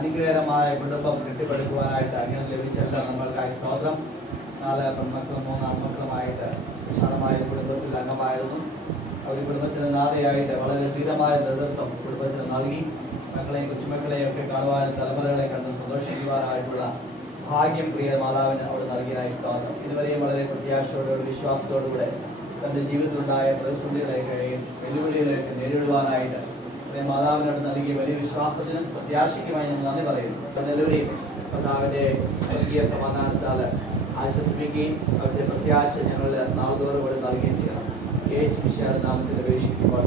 അനുഗ്രഹകരമായ കുടുംബം കെട്ടിപ്പടുക്കുവാനായിട്ട് അങ്ങനെ ലഭിച്ചല്ല നമ്മൾക്കായി സ്തോത്രം. 4 പെൺമക്കളും 3 ആൺമക്കളുമായിട്ട് വിശാലമായ കുടുംബത്തിൽ അംഗമായിരുന്നു. അവർ കുടുംബത്തിന് നാഥയായിട്ട് വളരെ സ്ഥിരമായ നേതൃത്വം കുടുംബത്തിന് നൽകി. മക്കളെയും കൊച്ചുമക്കളെയും ഒക്കെ കാണുവാനും തലമുറകളെ കണ്ട് സന്തോഷിക്കുവാനായിട്ടുള്ള ഭാഗ്യം പ്രിയ മാതാവിന് അവിടെ നൽകിയതായി സ്തോത്രം. ഇതുവരെയും വളരെ പ്രത്യാശയോടുകൂടി വിശ്വാസത്തോടുകൂടെ തൻ്റെ ജീവിതത്തിലുണ്ടായ പ്രതിസന്ധികളെയൊക്കെയും വെല്ലുവിളികളെയൊക്കെ നേരിടുവാനായിട്ട് മാതാവിനോട് നൽകിയ വലിയ വിശ്വാസത്തിനും പ്രത്യാശയ്ക്കുമായി ഞങ്ങൾ നന്ദി പറയുന്നു. എല്ലാവരെയും കർത്താവിൻ്റെ വർഗീയ സമാധാനത്താൽ ആശ്വസിപ്പിക്കുകയും അവിടുത്തെ പ്രത്യാശ ഞങ്ങൾ നാൾതോറും കൂടെ നൽകുകയും ചെയ്യണം. യേശു മിശിഹായുടെ നാമത്തിൽ അപേക്ഷിക്കുമ്പോൾ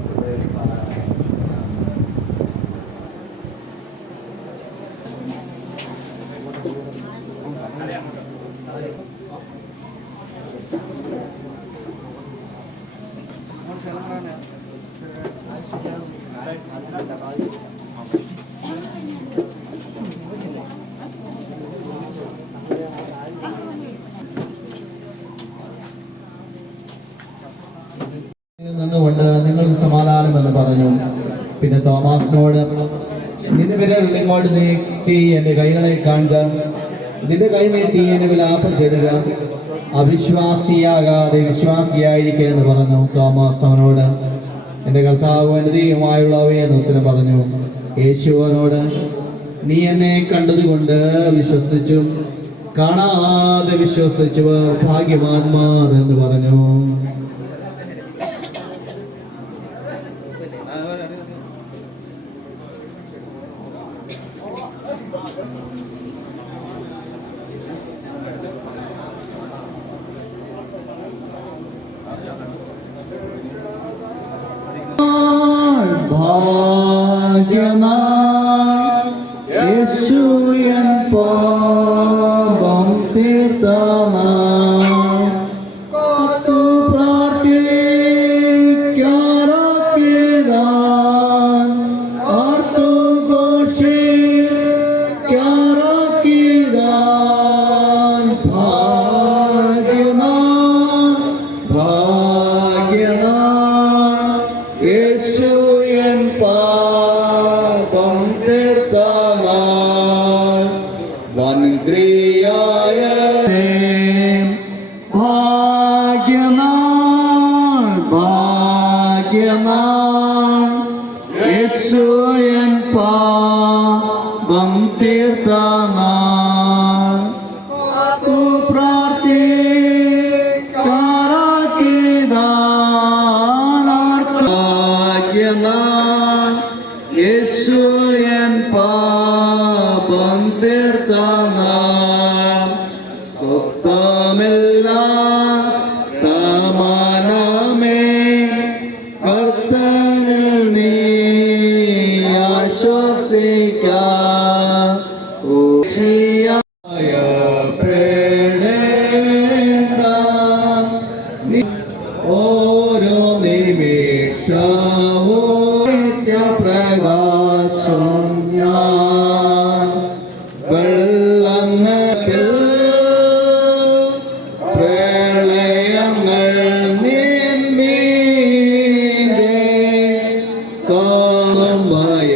നിന്നുകൊണ്ട് നിങ്ങൾ സമാധാനം എന്ന് പറഞ്ഞു. പിന്നെ തോമാസിനോട് നിന്റെ വിരൽ ഇങ്ങോട്ട് നീട്ടി എൻ്റെ കൈകളെ കാണുക, നിന്റെ കൈ നീട്ടി എന്നെ വിലാപത്തിടുക, അവിശ്വാസിയാകാതെ വിശ്വാസിയായിരിക്കുക എന്ന് പറഞ്ഞു. തോമാസ് അവനോട് എൻ്റെ കർത്താവും എൻ്റെ ദൈവമായുള്ളവയെന്ന് ഉത്തരം പറഞ്ഞു. യേശുവിനോട് നീ എന്നെ കണ്ടതുകൊണ്ട് വിശ്വസിച്ചു, കാണാതെ വിശ്വസിച്ചവർ ഭാഗ്യവാന്മാർ എന്ന് പറഞ്ഞു. യേശുയൻ പാപം തീർത്തന കാത്തു പ്രാർത്ഥിക്കാറാക്കിയതാൻ ആർത്തു ഘോഷിക്കാറാക്കിയതാൻ ഭാഗ്യനാൻ യേശുയൻ പാപം തീർത്തന വൻക്രിയായ ഭാഗ്യനാൻ യേശുയൻ പാപം തീർത്തന കാത്തു പ്രാർത്ഥിക്കാറാക്കിയതാൻ ഭാഗ്യനാൻ യേശുയൻ പാപം തീർത്തന സ്വസ്ഥമില്ലാത്ത മനമേ കർത്തനിൽ നീ ആശ്വസിക്ക ഓരോ നിമിഷവും നിത്യപ്രകാശം ഞാൻ വെള്ളത്തിൽ പ്രളയങ്ങൾ നീന്തേ കാലമായ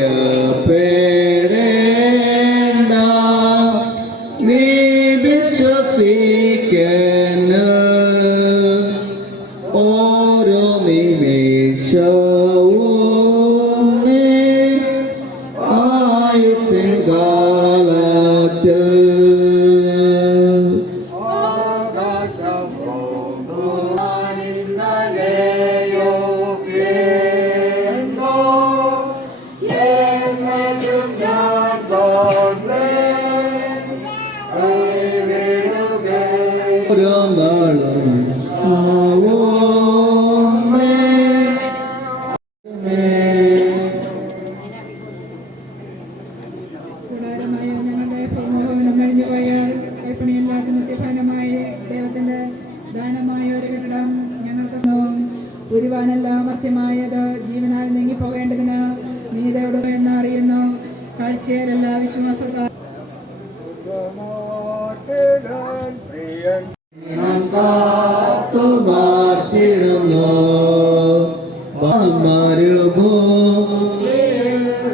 കാഴ്ചയിൽ എല്ലാ വിശ്വാസത്താൽ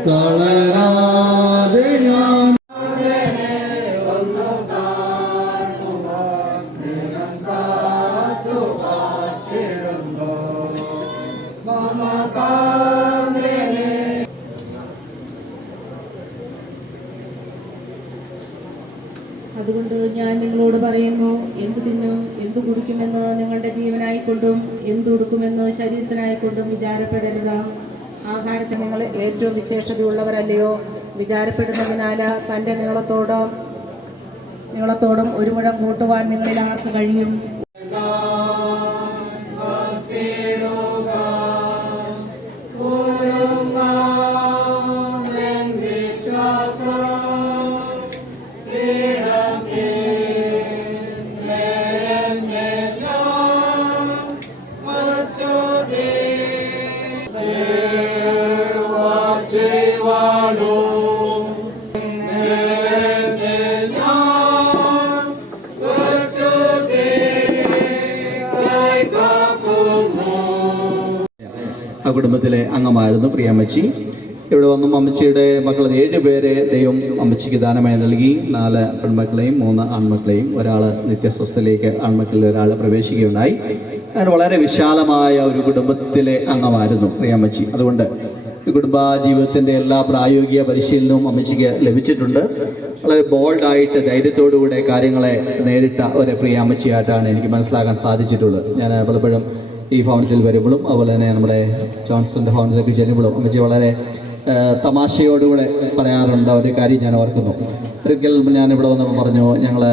തളരാതെ ഞാൻ അതുകൊണ്ട് ഞാൻ നിങ്ങളോട് പറയുന്നു, എന്തു തിന്നും എന്തു കുടിക്കുമെന്നോ നിങ്ങളുടെ ജീവനായിക്കൊണ്ടും എന്തുടുക്കുമെന്നോ ശരീരത്തിനായിക്കൊണ്ടും വിചാരപ്പെടരുത്. ആഹാരത്തിന് നിങ്ങൾ ഏറ്റവും വിശേഷതയുള്ളവരല്ലയോ? വിചാരപ്പെടുന്നതിനാൽ തൻ്റെ നീളത്തോടും ഒരു മുഴം കൂട്ടുവാൻ നിങ്ങളിൽ ആർക്ക് കഴിയും? ആ കുടുംബത്തിലെ അംഗമായിരുന്നു പ്രിയമ്മച്ചി. ഇവിടെ വന്നും അമ്മച്ചിയുടെ മക്കൾ 7 പേരെ ദൈവം അമ്മച്ചിക്ക് ദാനമായി നൽകി. 4 പെൺമക്കളെയും 3 ആൺമക്കളെയും. ഒരാൾ നിത്യസ്വസ്ഥയിലേക്ക് ആൺമക്കളിൽ ഒരാൾ പ്രവേശിക്കുകയുണ്ടായി. അങ്ങനെ വളരെ വിശാലമായ ഒരു കുടുംബത്തിലെ അംഗമായിരുന്നു പ്രിയമ്മച്ചി. അതുകൊണ്ട് ഈ കുടുംബ ജീവിതത്തിൻ്റെ എല്ലാ പ്രായോഗിക പരിശീലനവും അമ്മച്ചിക്ക് ലഭിച്ചിട്ടുണ്ട്. വളരെ ബോൾഡായിട്ട് ധൈര്യത്തോടുകൂടെ കാര്യങ്ങളെ നേരിട്ട ഒരു പ്രിയമ്മച്ചിയായിട്ടാണ് എനിക്ക് മനസ്സിലാക്കാൻ സാധിച്ചിട്ടുള്ളത്. ഞാൻ പലപ്പോഴും ഈ ഭവനത്തിൽ വരുമ്പോഴും അതുപോലെ തന്നെ നമ്മുടെ ജോൺസന്റെ ഭവനത്തിലേക്ക് ചെല്ലുമ്പോഴും അമ്മച്ചി വളരെ തമാശയോടുകൂടെ പറയാറുണ്ട് ഒരു കാര്യം ഞാൻ ഓർക്കുന്നു. ഒരിക്കൽ ഞാൻ ഇവിടെ വന്നപ്പോൾ പറഞ്ഞു, ഞങ്ങൾ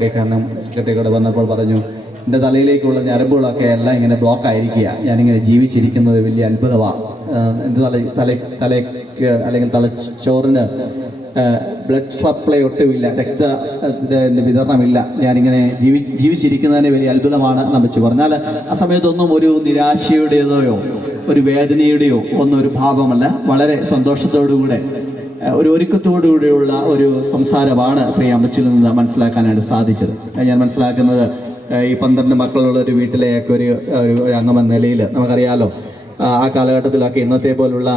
കേൾക്കാനും സെക്രട്ടറി കൂടെ വന്നപ്പോൾ പറഞ്ഞു, എൻ്റെ തലയിലേക്കുള്ള ഞരമ്പുകളൊക്കെ എല്ലാം ഇങ്ങനെ ബ്ലോക്ക് ആയിരിക്കുക, ഞാനിങ്ങനെ ജീവിച്ചിരിക്കുന്നത് വലിയ അത്ഭുതമാണ്. എൻ്റെ തലയ്ക്ക് അല്ലെങ്കിൽ തലച്ചോറിന് ബ്ലഡ് സപ്ലൈ ഒട്ടുമില്ല, രക്ത വിതരണമില്ല, ഞാനിങ്ങനെ ജീവിച്ചിരിക്കുന്നതിന് വലിയ അത്ഭുതമാണ് അമ്മച്ചി പറഞ്ഞാൽ. ആ സമയത്തൊന്നും ഒരു നിരാശയുടേതോ ഒരു വേദനയുടെയോ ഒന്നും ഒരു ഭാവമല്ല, വളരെ സന്തോഷത്തോടുകൂടെ ഒരു ഒരുക്കത്തോടുകൂടിയുള്ള ഒരു സംസാരമാണ് പ്രിയ അമ്മച്ചിൽ നിന്ന് മനസ്സിലാക്കാനായിട്ട് സാധിച്ചത്. ഞാൻ മനസ്സിലാക്കുന്നത് ഈ 12 മക്കളുള്ള ഒരു വീട്ടിലെയൊക്കെ ഒരു അംഗമെന്ന നിലയിൽ നമുക്കറിയാലോ, ആ കാലഘട്ടത്തിലൊക്കെ ഇന്നത്തെ പോലുള്ള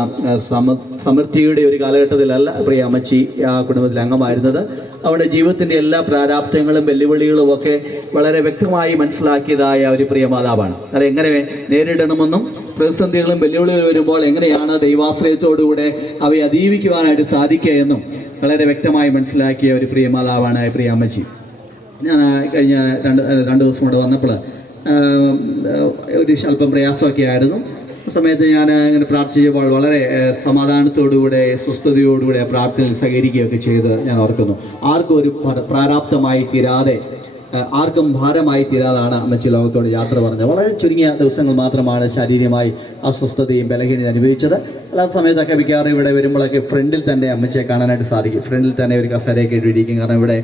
സമൃദ്ധിയുടെ ഒരു കാലഘട്ടത്തിലല്ല പ്രിയ അമ്മച്ചി ആ കുടുംബത്തിലെ അംഗമായിരുന്നത്. അവരുടെ ജീവിതത്തിൻ്റെ എല്ലാ പ്രാരാബ്ധങ്ങളും വെല്ലുവിളികളും ഒക്കെ വളരെ വ്യക്തമായി മനസ്സിലാക്കിയതായ ഒരു പ്രിയ മാതാവാണ്. അതെങ്ങനെ നേരിടണമെന്നും പ്രതിസന്ധികളും വെല്ലുവിളികളും വരുമ്പോൾ എങ്ങനെയാണ് ദൈവാശ്രയത്തോടുകൂടെ അവയെ അതിജീവിക്കുവാനായിട്ട് സാധിക്കുക എന്നും വളരെ വ്യക്തമായി മനസ്സിലാക്കിയ ഒരു പ്രിയ മാതാവാണ് പ്രിയ അമ്മച്ചി. ഞാൻ കഴിഞ്ഞ രണ്ട് ദിവസം കൊണ്ട് വന്നപ്പോൾ ഒരു അല്പം പ്രയാസമൊക്കെ ആയിരുന്നു. ആ സമയത്ത് ഞാൻ ഇങ്ങനെ പ്രാർത്ഥിച്ചപ്പോൾ വളരെ സമാധാനത്തോടുകൂടെ സ്വസ്ഥതയോടുകൂടെ പ്രാർത്ഥനയിൽ സഹകരിക്കുകയൊക്കെ ചെയ്ത് ഞാൻ ഓർക്കുന്നു. ആർക്കും ഒരു പ്രാരാബ്ധമായി തീരാതെ, ആർക്കും ഭാരമായി തീരാതാണ് അമ്മച്ചി ലോകത്തോട് യാത്ര പറഞ്ഞത്. വളരെ ചുരുങ്ങിയ ദിവസങ്ങൾ മാത്രമാണ് ശാരീരികമായി അസ്വസ്ഥതയും ബലഹീനതയും അനുഭവിച്ചത്. അല്ലാത്ത സമയത്തൊക്കെ മിക്കവാറും ഇവിടെ വരുമ്പോഴൊക്കെ ഫ്രണ്ടിൽ തന്നെ അമ്മച്ചിയെ കാണാനായിട്ട് സാധിക്കും. ഫ്രണ്ടിൽ തന്നെ ഒരു കസേരയൊക്കെ ഇട്ടിരിക്കും. കാരണം ഇവിടെ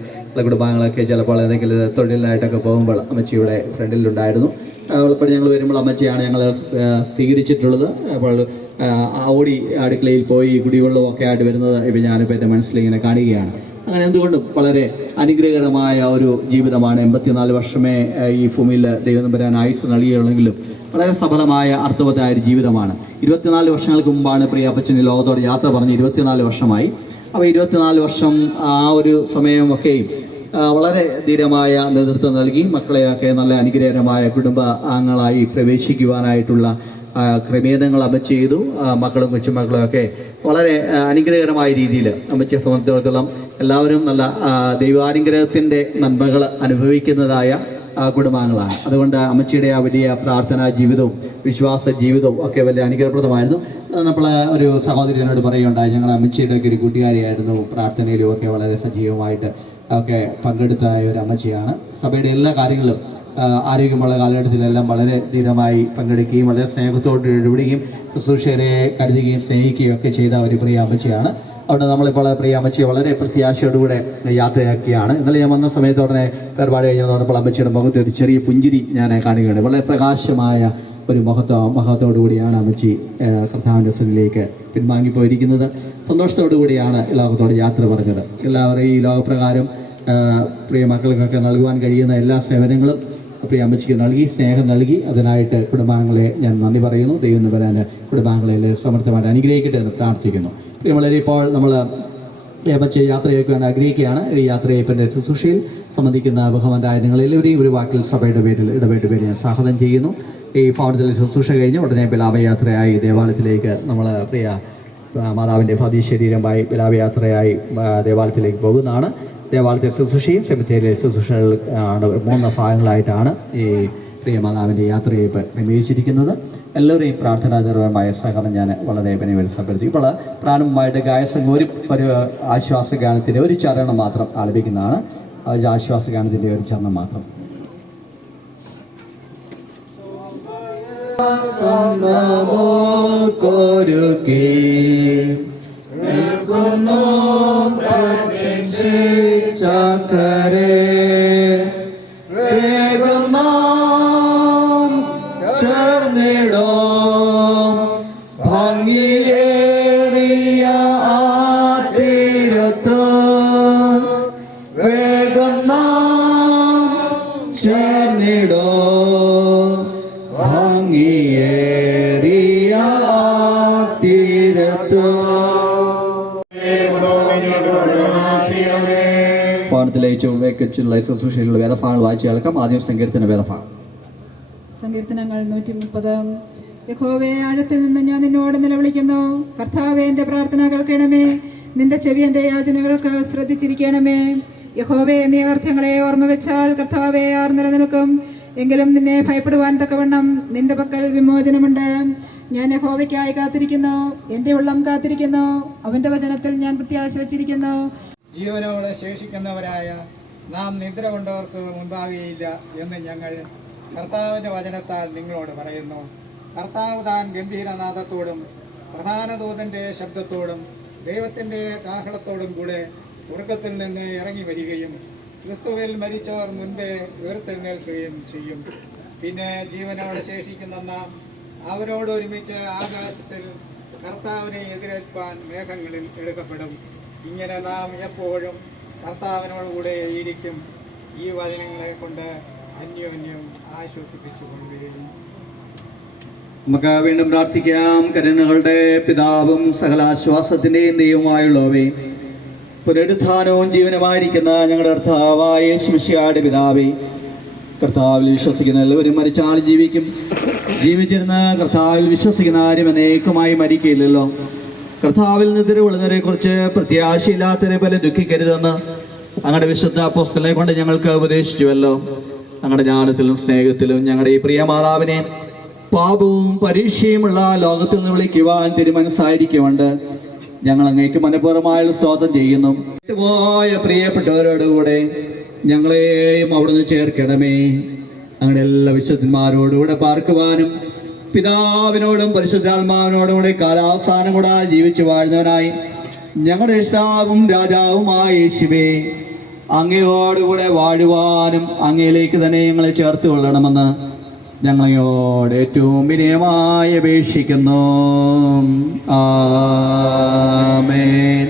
കുടുംബാംഗങ്ങളൊക്കെ ചിലപ്പോൾ എന്തെങ്കിലും തൊഴിലിനായിട്ടൊക്കെ പോകുമ്പോൾ അമ്മച്ചി ഇവിടെ ഫ്രണ്ടിലുണ്ടായിരുന്നു. ഇപ്പോൾ ഞങ്ങൾ വരുമ്പോൾ അമ്മച്ചിയാണ് ഞങ്ങൾ സ്വീകരിച്ചിട്ടുള്ളത്. അപ്പോൾ ഓടി അടുക്കളയിൽ പോയി കുടിവെള്ളമൊക്കെ ആയിട്ട് വരുന്നത് ഇപ്പോൾ ഞാനിപ്പോൾ എൻ്റെ മനസ്സിലിങ്ങനെ കാണുകയാണ്. അങ്ങനെ എന്തുകൊണ്ടും വളരെ അനുഗ്രഹകരമായ ഒരു ജീവിതമാണ്. 84 വർഷമേ ഈ ഭൂമിയിൽ ദൈവം ആയുസ് നൽകിയുള്ളെങ്കിലും വളരെ സഫലമായ അർത്ഥവത്തായ ഒരു ജീവിതമാണ്. 24 വർഷങ്ങൾക്ക് മുമ്പാണ് പ്രിയ അപ്പച്ചന് ലോകത്തോട് യാത്ര പറഞ്ഞ് 24 വർഷമായി. അപ്പോൾ 24 വർഷം ആ ഒരു സമയമൊക്കെയും വളരെ ധീരമായ നേതൃത്വം നൽകി മക്കളെയൊക്കെ നല്ല അനുഗ്രഹകരമായ കുടുംബ അംഗങ്ങളായി പ്രവേശിക്കുവാനായിട്ടുള്ള ക്രമീകരണങ്ങൾ അമ്മച്ചി ചെയ്തു. മക്കളും കൊച്ചുമക്കളും ഒക്കെ വളരെ അനുഗ്രഹകരമായ രീതിയിൽ അമ്മച്ചിയെ സംബന്ധിച്ചിടത്തോളം എല്ലാവരും നല്ല ദൈവാനുഗ്രഹത്തിൻ്റെ നന്മകൾ അനുഭവിക്കുന്നതായ കുടുംബാംഗങ്ങളാണ്. അതുകൊണ്ട് അമ്മച്ചിയുടെ ആ വലിയ പ്രാർത്ഥനാ ജീവിതവും വിശ്വാസ ജീവിതവും ഒക്കെ വലിയ അനുഗ്രഹപ്രദമായിരുന്നു. നമ്മൾ ഒരു സഹോദരി എന്നോട് പറയുകയുണ്ടായി, ഞങ്ങൾ അമ്മച്ചിയുടെ ഒക്കെ ഒരു കൂട്ടുകാരിയായിരുന്നു, പ്രാർത്ഥനയിലും ഒക്കെ വളരെ സജീവമായിട്ട് ഒക്കെ പങ്കെടുത്തതായ ഒരു അമ്മച്ചിയാണ്. സഭയുടെ എല്ലാ കാര്യങ്ങളും ആരോഗ്യമുള്ള കാലഘട്ടത്തിലെല്ലാം വളരെ ധീരമായി പങ്കെടുക്കുകയും വളരെ സ്നേഹത്തോട് ഇടപെടുകയും ശുശ്രൂഷകരെ കരുതുകയും സ്നേഹിക്കുകയും ഒക്കെ ചെയ്ത ഒരു പ്രിയ അമ്മച്ചിയാണ്. അവിടെ നമ്മളിപ്പോൾ പ്രിയ അമ്മച്ചിയെ വളരെ പ്രത്യാശയോടുകൂടെ യാത്രയാക്കിയാണ്. ഇന്നലെ ഞാൻ വന്ന സമയത്ത് ഉടനെ വേർപാട് കഴിഞ്ഞ് വന്നപ്പോൾ അമ്മച്ചിയുടെ മുഖത്ത് ഒരു ചെറിയ പുഞ്ചിരി ഞാൻ കാണുകയാണ്. വളരെ പ്രകാശമായ ഒരു മഹത്വത്തോടു കൂടിയാണ് അമ്മച്ചി കർത്താവിൻ്റെ സ്ഥലിലേക്ക് പിൻവാങ്ങിപ്പോയിരിക്കുന്നത്. സന്തോഷത്തോടു കൂടിയാണ് ലോകത്തോട് യാത്ര പറഞ്ഞത്. എല്ലാവരും ഈ ലോകപ്രകാരം പ്രിയ മക്കൾക്കൊക്കെ നൽകുവാൻ കഴിയുന്ന എല്ലാ സേവനങ്ങളും പ്രിയ അമ്മച്ചിക്ക് നൽകി, സ്നേഹം നൽകി. അതിനായിട്ട് കുടുംബാംഗങ്ങളെ ഞാൻ നന്ദി പറയുന്നു. ദൈവം എന്ന് പറയാൻ കുടുംബാംഗങ്ങളെ സമർത്ഥമായിട്ട് അനുഗ്രഹിക്കട്ടെ എന്ന് പ്രാർത്ഥിക്കുന്നു. പ്രിയമുള്ളവരെ, ഇപ്പോൾ നമ്മൾ അമ്മച്ചി യാത്രയേക്കുവാൻ ആഗ്രഹിക്കുകയാണ്. ഈ യാത്രയപ്പിൻ്റെ ശുശ്രൂഷയിൽ സംബന്ധിക്കുന്ന ബഹുമാനായ നിങ്ങളെല്ലാവരെയും ഒരു വാക്കിൽ സഭയുടെ പേരിൽ ഇടപെട്ട് ഞാൻ സ്വാഗതം ചെയ്യുന്നു. ഈ ഭവനത്തിലെ ശുശ്രൂഷ കഴിഞ്ഞ് ഉടനെ വിലാപയാത്രയായി ദേവാലയത്തിലേക്ക് നമ്മൾ പ്രിയ മാതാവിൻ്റെ ഭൗതികശരീരമായി വിലാപയാത്രയായി ദേവാലയത്തിലേക്ക് പോകുന്നതാണ്. ദേവാലയത്തിലെ ശുശ്രൂഷയും സെമിത്തേരിയിലെ ശുശ്രൂഷകൾ 3 ഭാഗങ്ങളായിട്ടാണ് ഈ പ്രിയ മാതാവിൻ്റെ യാത്രയെ ക്രമീകരിച്ചിരിക്കുന്നത്. എല്ലാവരെയും പ്രാർത്ഥനാനിർഭരമായ സഹകരണം ഞാൻ വളരെ വിനയപ്പെടുത്തി. ഇപ്പോൾ പ്രാരംഭമായിട്ട് ഗായസംഘം ഒരു ആശ്വാസഗാനത്തിൻ്റെ ഒരു ചരണം മാത്രം ആലപിക്കുന്നതാണ്. ആശ്വാസഗാനത്തിൻ്റെ ഒരു ചരണം മാത്രം. ഭംഗിയേറിയ ആതിരത്ത് വേഗം നാം ചേർന്നിടോ, ഭംഗിയേറിയ ആതിരത്ത്. ഭവനത്തിലേക്കുള്ള ശുശ്രൂഷയിലുള്ള വേദഭാഗങ്ങൾ വായിച്ചു കേൾക്കാം. ആദ്യം സങ്കീർത്തന വേദഭാഗം. സങ്കീർത്തനങ്ങൾ 130. യഹോവേ, ആഴത്തിൽ നിന്ന് ഞാൻ നിന്നോട് നിലവിളിക്കുന്നു. കർത്താവേ, എൻ്റെ പ്രാർത്ഥന കേൾക്കണമേ. നിന്റെ ചെവി എൻ്റെ യാചനകൾക്ക് ശ്രദ്ധിച്ചിരിക്കണമേ. യഹോവേ, നീ അർത്ഥങ്ങളെ ഓർമ്മ വെച്ചാൽ കർത്താവേ ആർ നിലനിൽക്കും. എങ്കിലും നിന്നെ ഭയപ്പെടുവാൻ തക്കവണ്ണം നിന്റെ പക്കൽ വിമോചനമുണ്ട്. ഞാൻ യഹോവയ്ക്കായി കാത്തിരിക്കുന്നു, എൻ്റെ ഉള്ളം കാത്തിരിക്കുന്നു. അവൻ്റെ വചനത്തിൽ ഞാൻ പ്രത്യാശ വച്ചിരിക്കുന്നു. ജീവനോടെ ശേഷിക്കുന്നവരായ നാം നിദ്ര കൊണ്ടവർക്ക് മുൻപാകുകയില്ല എന്ന് ഞങ്ങൾ കർത്താവിൻ്റെ വചനത്താൽ നിങ്ങളോട് പറയുന്നു. കർത്താവ് താൻ ഗംഭീരനാദത്തോടും പ്രധാന ദൂതൻ്റെ ശബ്ദത്തോടും ദൈവത്തിൻ്റെ കാഹളത്തോടും കൂടെ സ്വർഗത്തിൽ നിന്ന് ഇറങ്ങി വരികയും ക്രിസ്തുവിൽ മരിച്ചവർ മുൻപേ ഉയർത്തെഴുന്നേൽക്കുകയും ചെയ്യും. പിന്നെ ജീവനോടെ ശേഷിക്കുന്ന നാം അവരോട് ഒരുമിച്ച് ആകാശത്തിൽ കർത്താവിനെ എതിരേൽപ്പാൻ മേഘങ്ങളിൽ എടുക്കപ്പെടും. ഇങ്ങനെ നാം എപ്പോഴും കർത്താവിനോടുകൂടെ ഇരിക്കും. ഈ വചനങ്ങളെ കൊണ്ട് അന്യോന്യം ആശ്വസിപ്പിച്ചുകൊള്ളുകയും. നമുക്ക് വീണ്ടും പ്രാർത്ഥിക്കാം. കരുണകളുടെ പിതാവും സകലാശ്വാസത്തിൻ്റെയും ദൈവമായുള്ളവേ, പുനരുത്ഥാനവും ജീവനുമായിരിക്കുന്ന ഞങ്ങളുടെ കർത്താവായ യേശു മിശിഹായുടെ പിതാവേ, കർത്താവിൽ വിശ്വസിക്കുന്ന എല്ലാവരും മരിച്ചാൽ ജീവിക്കും. ജീവിച്ചിരുന്ന കർത്താവിൽ വിശ്വസിക്കുന്ന ആരും അനേകമായി മരിക്കില്ലല്ലോ. കർത്താവിൽ നിദ്രകൊള്ളുന്നവരെ കുറിച്ച് പ്രത്യാശയില്ലാത്തവരെ പോലെ ദുഃഖിക്കരുതെന്ന് ഞങ്ങളുടെ വിശുദ്ധ അപ്പോസ്തലനെ കൊണ്ട് ഞങ്ങൾക്ക് ഉപദേശിച്ചുവല്ലോ. ഞങ്ങളുടെ ജ്ഞാനത്തിലും സ്നേഹത്തിലും ഞങ്ങളുടെ ഈ പ്രിയ മാതാവിനെ പാപവും പരീക്ഷയുമുള്ള ലോകത്തിൽ നിന്ന് വിളിക്കുവാൻ തിരുമനസ്സായിരിക്കുമുണ്ട്. ഞങ്ങൾ അങ്ങേക്ക് മനഃപൂർവ്വമായ സ്തോത്രം ചെയ്യുന്നു. പോയ പ്രിയപ്പെട്ടവരോടുകൂടെ ഞങ്ങളെയും അവിടുന്ന് ചേർക്കണമേ. ഞങ്ങളുടെ എല്ലാ വിശുദ്ധന്മാരോടുകൂടെ പാർക്കുവാനും പിതാവിനോടും പരിശുദ്ധാത്മാവിനോടും കൂടെ കാലാവസാനം കൂടാതെ ജീവിച്ചു വാഴുന്നവനായി ഞങ്ങളുടെ ഇഷ്ടാവും രാജാവുമായ യേശുവേ, അങ്ങയോടുകൂടെ വാഴുവാനും അങ്ങയിലേക്ക് തന്നെ ഞങ്ങളെ ചേർത്ത് കൊള്ളണമെന്ന് ഞങ്ങളോട് ഏറ്റവും വിനയമായി അപേക്ഷിക്കുന്നു. ആമേൻ.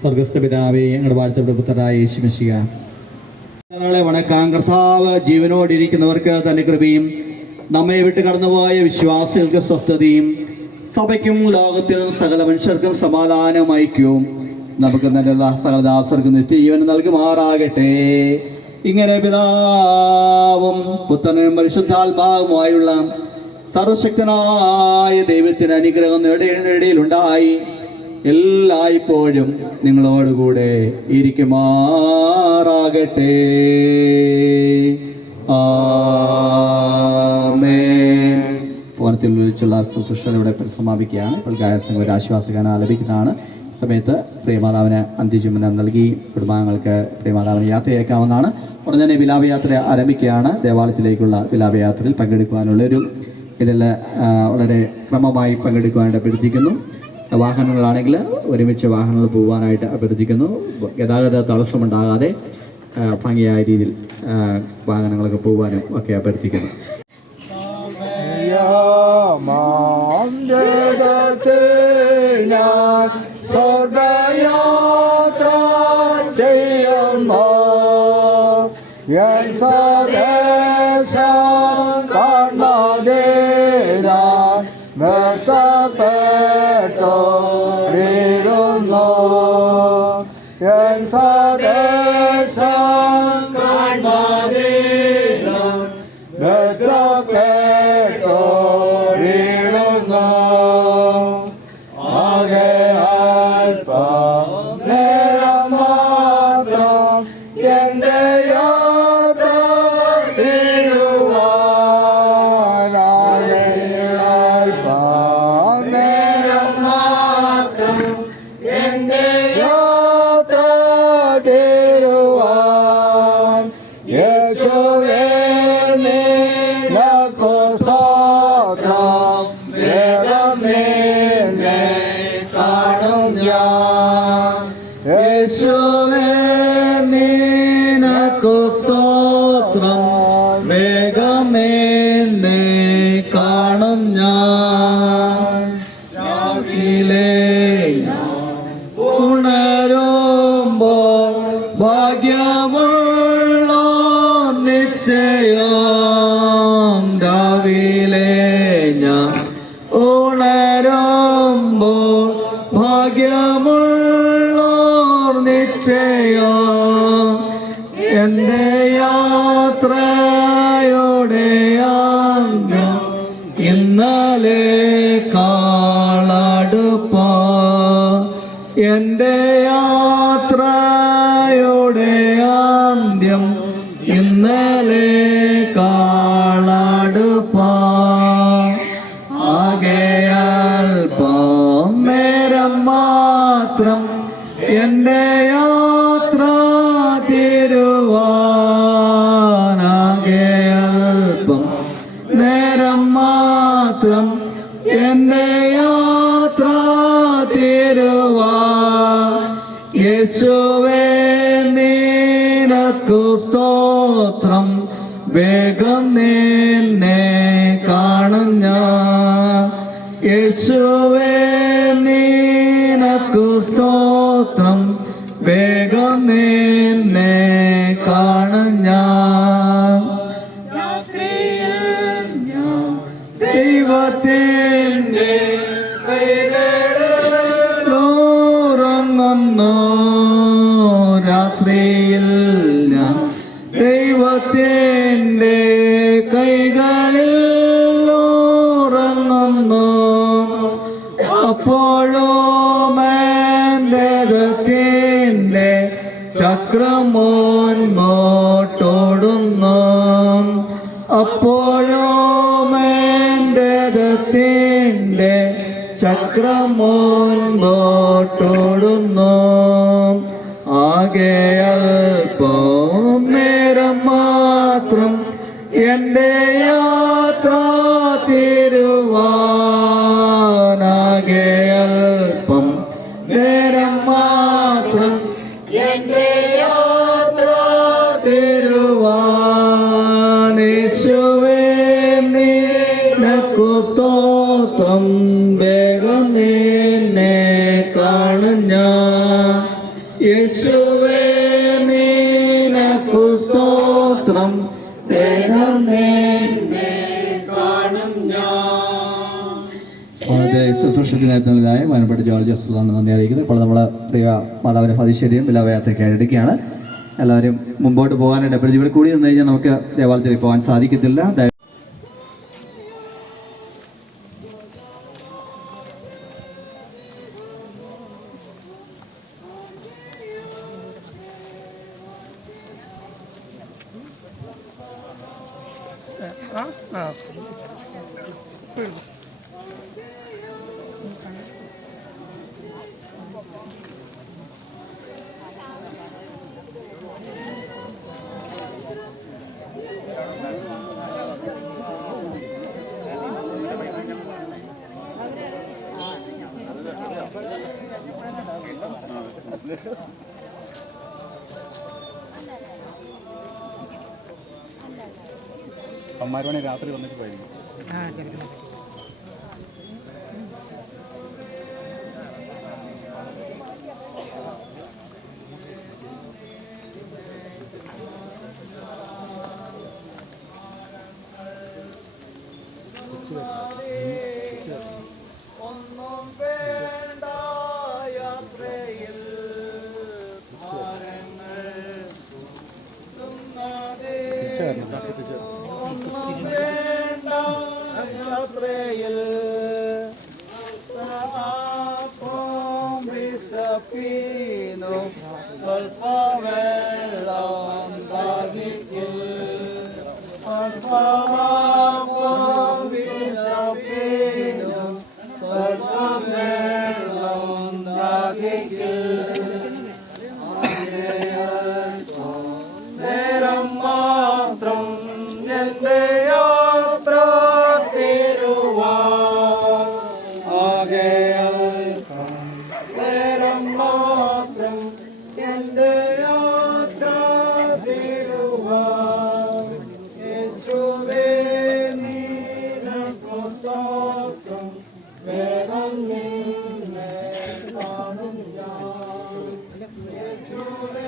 സ്വർഗസ്ഥ പിതാവേ, ഞങ്ങളുടെ വാഴ്ത്തപ്പെട്ട പുത്രനായ യേശു മിശിഹ, ഞങ്ങളെ വണക്കാം. കർത്താവ് ജീവനോടിരിക്കുന്നവർക്ക് തന്റെ കൃപയും നമ്മെ വിട്ട് കടന്നുപോയ വിശ്വാസികൾക്ക് സ്വസ്ഥതയും സഭയ്ക്കും ലോകത്തിനും സകല മനുഷ്യർക്കും സമാധാനം ഐക്യവും നമുക്ക് നല്ല സകലദാസർക്കും നിത്യജീവൻ നൽകുമാറാകട്ടെ. ഇങ്ങനെ പിതാവും പുത്രനും പരിശുദ്ധാത്മാവുമായുള്ള സർവശക്തനായ ദൈവത്തിന് അനുഗ്രഹം ഇടയിലുണ്ടായി എല്ലായ്പ്പോഴും നിങ്ങളോടുകൂടെ ഇരിക്കുമാറാകട്ടെ. ആമേൻ. ഭവനത്തിൽ വിളിച്ചുള്ള ശുശ്രൂഷയുടെ സമാപിക്കുകയാണ്. ഇപ്പോൾ ഗായകസംഘം ഒരു ആശ്വാസഗാനം ആലപിക്കുന്നതാണ്. സമയത്ത് പ്രിയമാതാവിന് അന്ത്യചുംബനം നൽകി കുടുംബാംഗങ്ങൾക്ക് പ്രിയമാതാവിന് യാത്രയേക്കാവുന്നതാണ്. ഉടൻ തന്നെ വിലാപയാത്ര ആരംഭിക്കുകയാണ്. ദേവാലയത്തിലേക്കുള്ള വിലാപയാത്രയിൽ പങ്കെടുക്കുവാനുള്ളൊരു ഇതിൽ വളരെ ക്രമമായി പങ്കെടുക്കുവാനായിട്ട് അഭ്യർത്ഥിക്കുന്നു. വാഹനങ്ങളാണെങ്കിൽ ഒരുമിച്ച് വാഹനങ്ങൾ പോകാനായിട്ട് അഭ്യർത്ഥിക്കുന്നു. ഗതാഗത തടസ്സമുണ്ടാകാതെ ഭംഗിയായ രീതിയിൽ വാഹനങ്ങളൊക്കെ പോകാനും ഒക്കെ അഭ്യർത്ഥിക്കുന്നു. സ്വർഗയാത്ര ചെയ്യുമ്പോൾ എൻ സ്വദേശം കാണാതേരാൻ വ്യക്തപ്പെട്ടോടിടുന്നു. എൻ സ്വദേശം കാണാതേരാൻ വ്യക്തപ്പെട്ടോടിടുന്നു. ആകയാൽ നേരം മാത്രം എന്റെ യാത്ര തീരുവാൻ. ആകയാൽ നേരം മാത്രം എന്റെ യാത്ര തീരുവാൻ. യേശുവേ നിനക്കു സ്തോത്രം. വേഗമേ കാണും ഞാൻ. യേശുവേ നിനക്കു സ്തോത്രം. വേഗമേ കാണും ഞാൻ. രാവിലെ ഉണരുമ്പോൾ ഭാഗ്യമുള്ള നിശ്ചയം. രാവിലെ ഞാൻ ഉണരുമ്പോൾ ഭാഗ്യമുള്ള നിശ്ചയം. എൻ്റെ യാത്രയുടെ അന്ത്യം ഇന്നലെ കാളടുപ്പ. എൻ്റെ യാത്രയുടെ അന്ത്യം ഇന്നലെ കാളടുപ്പ. ആകയാൽ നേരം മാത്രം എൻ്റെ യാത്ര തീരുവാൻ. ആകയാൽപ്പം നേരം മാത്രം എൻ്റെ യാത്ര തീരുവാൻ. യേശുവേ നിനക്കു സ്തോത്രം. വേഗം നിന്നെ കാണും ഞാൻ. യേശുവേ നിനക്കു സ്തോത്രം. വേഗം നിന്നെ കാണും ഞാൻ. ദൈവത്തിൻ്റെ ഉറങ്ങുന്നു. രാത്രിയിൽ ഞാൻ ദൈവത്തിൻ്റെ കൈകളിൽ ഉറങ്ങുന്നു. അപ്പോഴും എൻ്റെ ദൈവത്തിൻ്റെ ചക്രം മുൻപോട്ടോടുന്നു. അപ്പോഴും എൻ്റെ ദൈവത്തിൻ്റെ ചക്രം മുൻപോട്ടോടുന്നു. ആകെ അല്പം നേരം മാത്രം എൻ്റെ യാത്ര തീരുവാൻ. ആകെ അല്പം നേരം മാത്രം എൻ്റെ യാത്ര തീരുവാൻ. യേശുവേ നിനക്കു സ്തോത്രം. വേഗം നിന്നെ കാണും ഞാൻ. യേശുവേ നിനക്കു സ്തോത്രം. വേഗം നിന്നെ കാണും ഞാൻ. വളരെ ശുശ്രൂഷയ്ക്ക് നേതൃത്വത്തിനായി മാനപ്പെട്ട ജോർജ് ജോസഫാണ് നന്ദി അറിയിക്കുന്നത്. ഇപ്പോൾ നമ്മൾ പ്രിയ മാതാവിൻ്റെ ഭതിശ്ശേരിയും വിലാപയാത്രയ്ക്ക് എടുക്കുകയാണ്. എല്ലാവരും മുമ്പോട്ട് പോകാനായിട്ട് അഭ്യർത്ഥിച്ചു. ഇവിടെ കൂടി നിന്ന് കഴിഞ്ഞാൽ നമുക്ക് ദേവാലയത്തിൽ പോകാൻ സാധിക്കത്തില്ല. അമ്മാരുവാണെ രാത്രി വന്നിട്ട് പോയി. ഒന്നും വേണ്ട യാത്രയിൽ ഒന്നും വേണ്ട യാത്രയിൽ വിശപ്പീനു സ്വൽപ്പ വെള്ളം ദാഹിക്കിൽ വിശപ്പീനു സ്വൽപ്പ വെള്ളം ദാഹിക്കിൽ നേരം മാത്രം എന്റെ യാത്ര തീരുവാൻ ആകയാൽ നേരം മാത്രം എന്റെ യാത്ര തീരുവാൻ യേശുവേ നിനക്കു സ്തോത്രം വേഗം നിന്നെ കാണും ഞാൻ യേശുവേ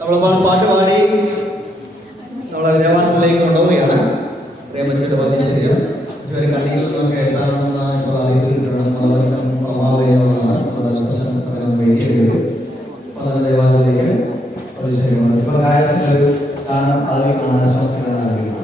നമ്മളിപ്പോൾ പാട്ട് പാടി നമ്മളെ ദേവാലയത്തിലേക്ക് കൊണ്ടുപോവുകയാണ്. പ്രേമച്ചിട്ട് പതിശരീരം ഇതുവരെ കള്ളിയിൽ നിന്നൊക്കെ എത്താമെന്ന് ഇപ്പോൾ പ്രശംസനം വേണ്ടിയിട്ട് പല ദേവാലയത്തിലേക്ക് പതിശരീരമാണ്. ഇപ്പോൾ ഗായകൻ്റെ ഒരു ഗാനം ആലപിക്കണം, ആശംസഗാനം ആലപിക്കണം.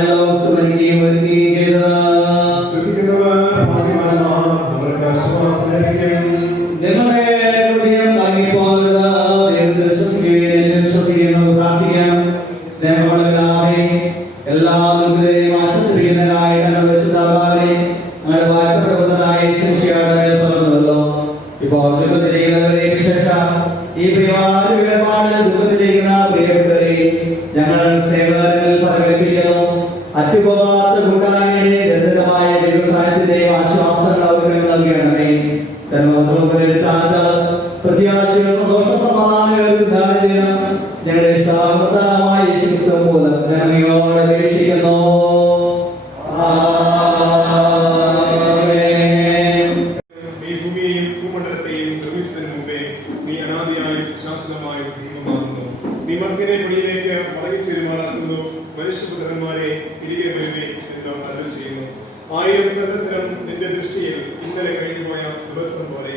ഞങ്ങൾ സ്മരിക്കുകയും ഒരുക്കുകയും ചെയ്തത്. നിങ്ങളുടെ ഹൃദയം കലങ്ങിപ്പോകരുത്. ദൈവത്തിൽ വിശ്വസിക്കുകയും പ്രാർത്ഥിക്കാം. സ്നേഹമുള്ളവരായി എല്ലാ ദുഃഖിതരെയും ആശ്വസിപ്പിക്കുന്നതിനായിട്ട് ഞങ്ങൾ വിശുദ്ധാത്മാവിനെ ഞങ്ങളുടെ വാഴ്ത്തപ്പെടുന്നതായി ശിക്ഷയുടെ പകർന്നുവല്ലോ. ഇപ്പോൾ ദുഃഖത്തിലിരിക്കുന്നവരെ വിശേഷം ഈ പ്രിയമായ വേർപാടിൽ ദുഃഖത്തിലിരിക്കുന്ന പ്രിയപ്പെട്ടവരെ ഞങ്ങൾ സേവകരിൽ പ്രകടിപ്പിക്കുന്നു. അറ്റുപോകാത്ത കൂട്ടായ്മയുടെ ദരിദ്രമായ ദൈവസാന്നിധ്യത്തെയും ആശ്വാസങ്ങൾ അവർക്ക് നൽകണമേ. പ്രത്യാശയും സന്തോഷപ്രമാണം ഞങ്ങളുടെ ഇഷ്ടാമൃതമായ യേശുക്രിസ്തു മൂലം ഞങ്ങളോട് അപേക്ഷിക്കുന്നു. നീ ഭൂമിയെയും ഭൂമണ്ഡലത്തെയും നിർമ്മിച്ചതിന് മുമ്പേ നീ അനാദിയായും ശാശ്വതമായും ദൈവമാകുന്നു. നീ മർത്യനെ പണിയിലേക്ക് മടങ്ങിച്ചേരുമാറാക്കുന്നു. മനുഷ്യപുത്രന്മാരെ തിരികെ വരുവേ എന്ന് അരുൾ ചെയ്യുന്നു. 1000 സംവത്സരം നിന്റെ ദൃഷ്ടിയിൽ ഇന്നലെ കഴിഞ്ഞുപോയ ദിവസം പോലെ,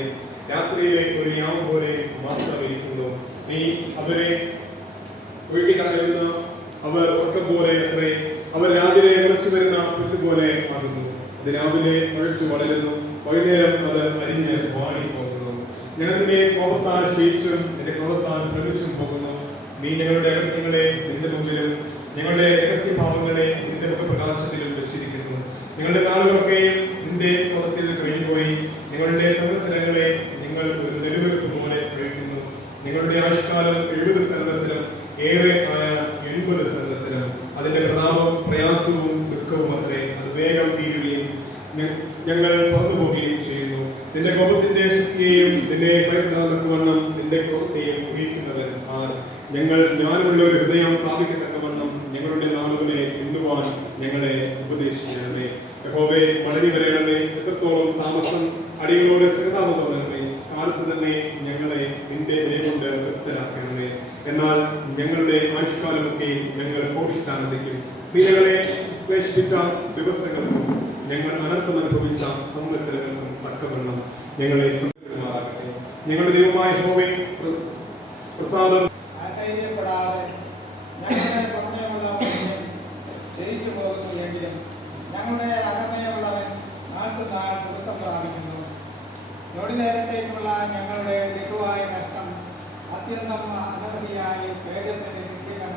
രാത്രിയിലെ ഒരു യാമം പോലെ മാത്രമിരിക്കുന്നു. നീ അവരെ ഒഴുകിക്കളയുന്ന അവർ ഒട്ടം പോലെ അത്രേ. അവർ രാവിലെ മുളച്ചു വരുന്ന പുല്ലുപോലെ ആകുന്നു. അത് രാവിലെ മുഴച്ചു വളരുന്നു, വൈകുന്നേരം അത് അരിഞ്ഞ് വാടിപ്പോകുന്നു. ഞങ്ങൾ നിന്നെ കോപത്താൽ ക്ഷയിച്ചും നിന്റെ ക്രോധത്താൽ ഭ്രമിച്ചും പോകുന്നു. നീ ഞങ്ങളുടെ അകൃത്യങ്ങളെ നിന്റെ മുമ്പിലും ഞങ്ങളുടെ രഹസ്യഭാവങ്ങളെ നിന്റെ മുഖപ്രകാശത്തിലും വെച്ചിരിക്കുന്നു. ഞങ്ങളുടെ നാളുകളൊക്കെയും നിന്റെ ക്രോധത്തിൽ കഴിഞ്ഞുപോയി. നിങ്ങളുടെ സംവത്സരങ്ങളെ നിങ്ങൾ ഒരു നെടുവെടുപ്പ് പോലെ കഴിക്കുന്നു. നിങ്ങളുടെ ആയുഷ്കാലം 70 സംവത്സരം, ഏറെ ആയ 80 സംവത്സരം. അതിന്റെ പ്രതാപം പ്രയാസവും ദുഃഖവും അത്രേ. അത് വേഗം തീരുകയും ഞങ്ങൾ പറന്നുപോവുകയും ചെയ്യുന്നു. നിന്റെ കോപത്തിന്റെ ശക്തിയെയും നിന്നെ ഭയപ്പെടാതക്കവണ്ണം നിന്റെ കോപത്തെയും ഉപയോഗിക്കുന്നവൻ ആർ? ഞങ്ങൾ ജ്ഞാനമുള്ള ഒരു ഹൃദയം പ്രാപിക്കത്തക്കവണ്ണം ഞങ്ങളുടെ നാളുകളെ എണ്ണുവാൻ ഞങ്ങളെ ഉപദേശിക്കണമേ. യഹോവേ, മടങ്ങി വരണമേ. എത്രത്തോളം താമസം അടികളോട് സഹതാപം തോന്നണമേ. കാലത്ത് തന്നെ ഞങ്ങളെ നിന്റെ ദയകൊണ്ട് തൃപ്തരാക്കണമേ. എന്നാൽ ഞങ്ങളുടെ ആയുഷ്കാലമൊക്കെ ഞങ്ങൾ പോഷിച്ചാനന്ദിക്കും. നീ ഞങ്ങളെ ഉപേക്ഷിപ്പിച്ച ദിവസങ്ങൾക്കും ഞങ്ങൾ അനർത്ഥം അനുഭവിച്ച സംവത്സരങ്ങൾക്കും തക്കവണ്ണം ഞങ്ങളെ സംരക്ഷിക്കുമാറാകട്ടെ. ഞങ്ങളുടെ ദൈവമായ യഹോവേ, പ്രസാദം ഞങ്ങളുടെ അകമയുള്ളവൻ നാൾക്കുനാൾ പുതുക്കം പ്രാപിക്കുന്നു. ഞൊടി നേരത്തേക്കുള്ള ഞങ്ങളുടെ ലഘുവായ നഷ്ടം അത്യന്തം അനവധിയായി തേജസ്സിന്റെ കിട്ടിയവൻ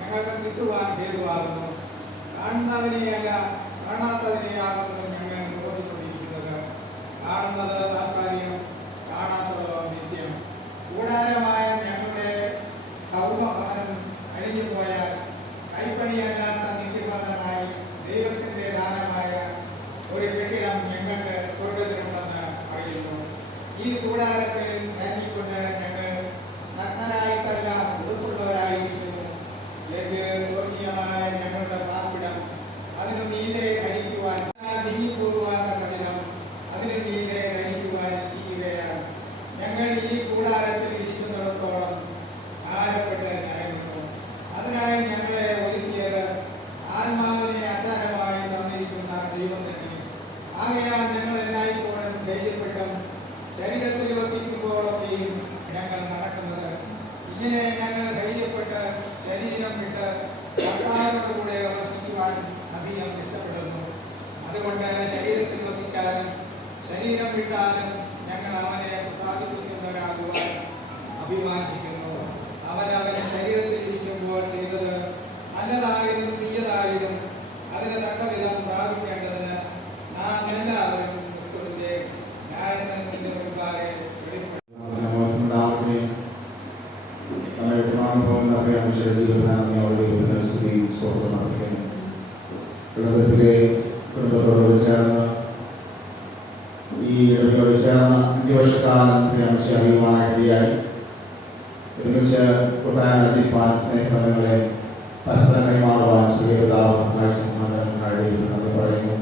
ഞങ്ങൾക്ക് കിട്ടുവാൻ ഹേതുവാകുന്നു. കാണുന്നതിനെയല്ല കാണാത്തതിനെയാകുന്നു ഞങ്ങൾ ഓടിക്കൊണ്ടിരിക്കുന്നത്. കാണുന്നത് താൽക്കാലികം, കാണാത്തതോ നിത്യം. കൂടാരമായ ഞങ്ങളുടെ ഭൗമഭവനം അഴിഞ്ഞുപോയാൽ കൈപ്പണിയല്ലാത്ത നിത്യബന്ധമായി ദൈവത്തിന്റെ ദാനമായ ഒരു കെട്ടിടം ഞങ്ങൾക്ക് സ്വർഗത്തിലുണ്ടെന്ന് അറിയുന്നു. ഈ കൂടാരത്തിൽ കഴിഞ്ഞുകൊണ്ട് ഞങ്ങൾ നഗ്നരായിട്ടല്ല ഉടുപ്പുള്ളവരായിരിക്കുന്നു. സ്വർഗീയമായ ഞങ്ങളുടെ പാർപ്പിടം അതിനു മീതെ കഴിക്കുവാൻ നീങ്ങിപ്പോകുവാത്ത കഠിനം അതിനു മീതെ കഴിക്കുവാൻ ചെയ്യുകയാണ്. ഞങ്ങൾ ഈ കൂടാരത്തിൽ ഇരിക്കുന്നിടത്തോളം ഭാരപ്പെട്ട് ന്യായമുണ്ടോ? അതിനായി ഞങ്ങളെ ഒരുക്കിയത് ആത്മാവിനെ ആചാരമായി തന്നിരിക്കുന്ന ദൈവം തന്നെ. ആകയാൽ ഞങ്ങൾ എല്ലായ്പ്പോഴും ധൈര്യപ്പെട്ടും ശരീരത്തിൽ വസിക്കുമ്പോഴൊക്കെയും ഞങ്ങൾ നടക്കുന്നത്. ഇങ്ങനെ ഞങ്ങൾ ധൈര്യപ്പെട്ട് ശരീരം വിട്ട് കർത്താവിനോട് കൂടെ വസിക്കുവാൻ അധികം ഇഷ്ടപ്പെടുന്നു. അതുകൊണ്ട് ശരീരത്തിൽ വസിച്ചാലും ശരീരം വിട്ടാലും ഞങ്ങൾ അവനെ പ്രസാദിപ്പിക്കുന്നവരാകുവാൻ അഭിമാനിക്കുന്നു. അവൻ ശരീരത്തിൽ ഇരിക്കുമ്പോൾ ചെയ്തത് നല്ലതായാലും തീയതായാലും അതിന് തക്കവിധം പ്രാപിക്കേണ്ടതിന് നാം എല്ലാവരും ക്രിസ്തുവിന്റെ ന്യായസനത്തിന്റെ മുൻപാകെ കുടുംബത്തോട് ചേർന്ന് ഈ ഇടവയോട് ചേർന്ന് 5 വർഷക്കാലം അറിയുവാനിടയായി ഒരുമിച്ച് കൂട്ടായ്മ ജീവിപ്പാൻ സ്നേഹങ്ങളെ പരസ്പരം കൈമാറുവാൻ ശ്രീപിതാവ് സഹായിച്ചെന്ന് പറയുന്നു.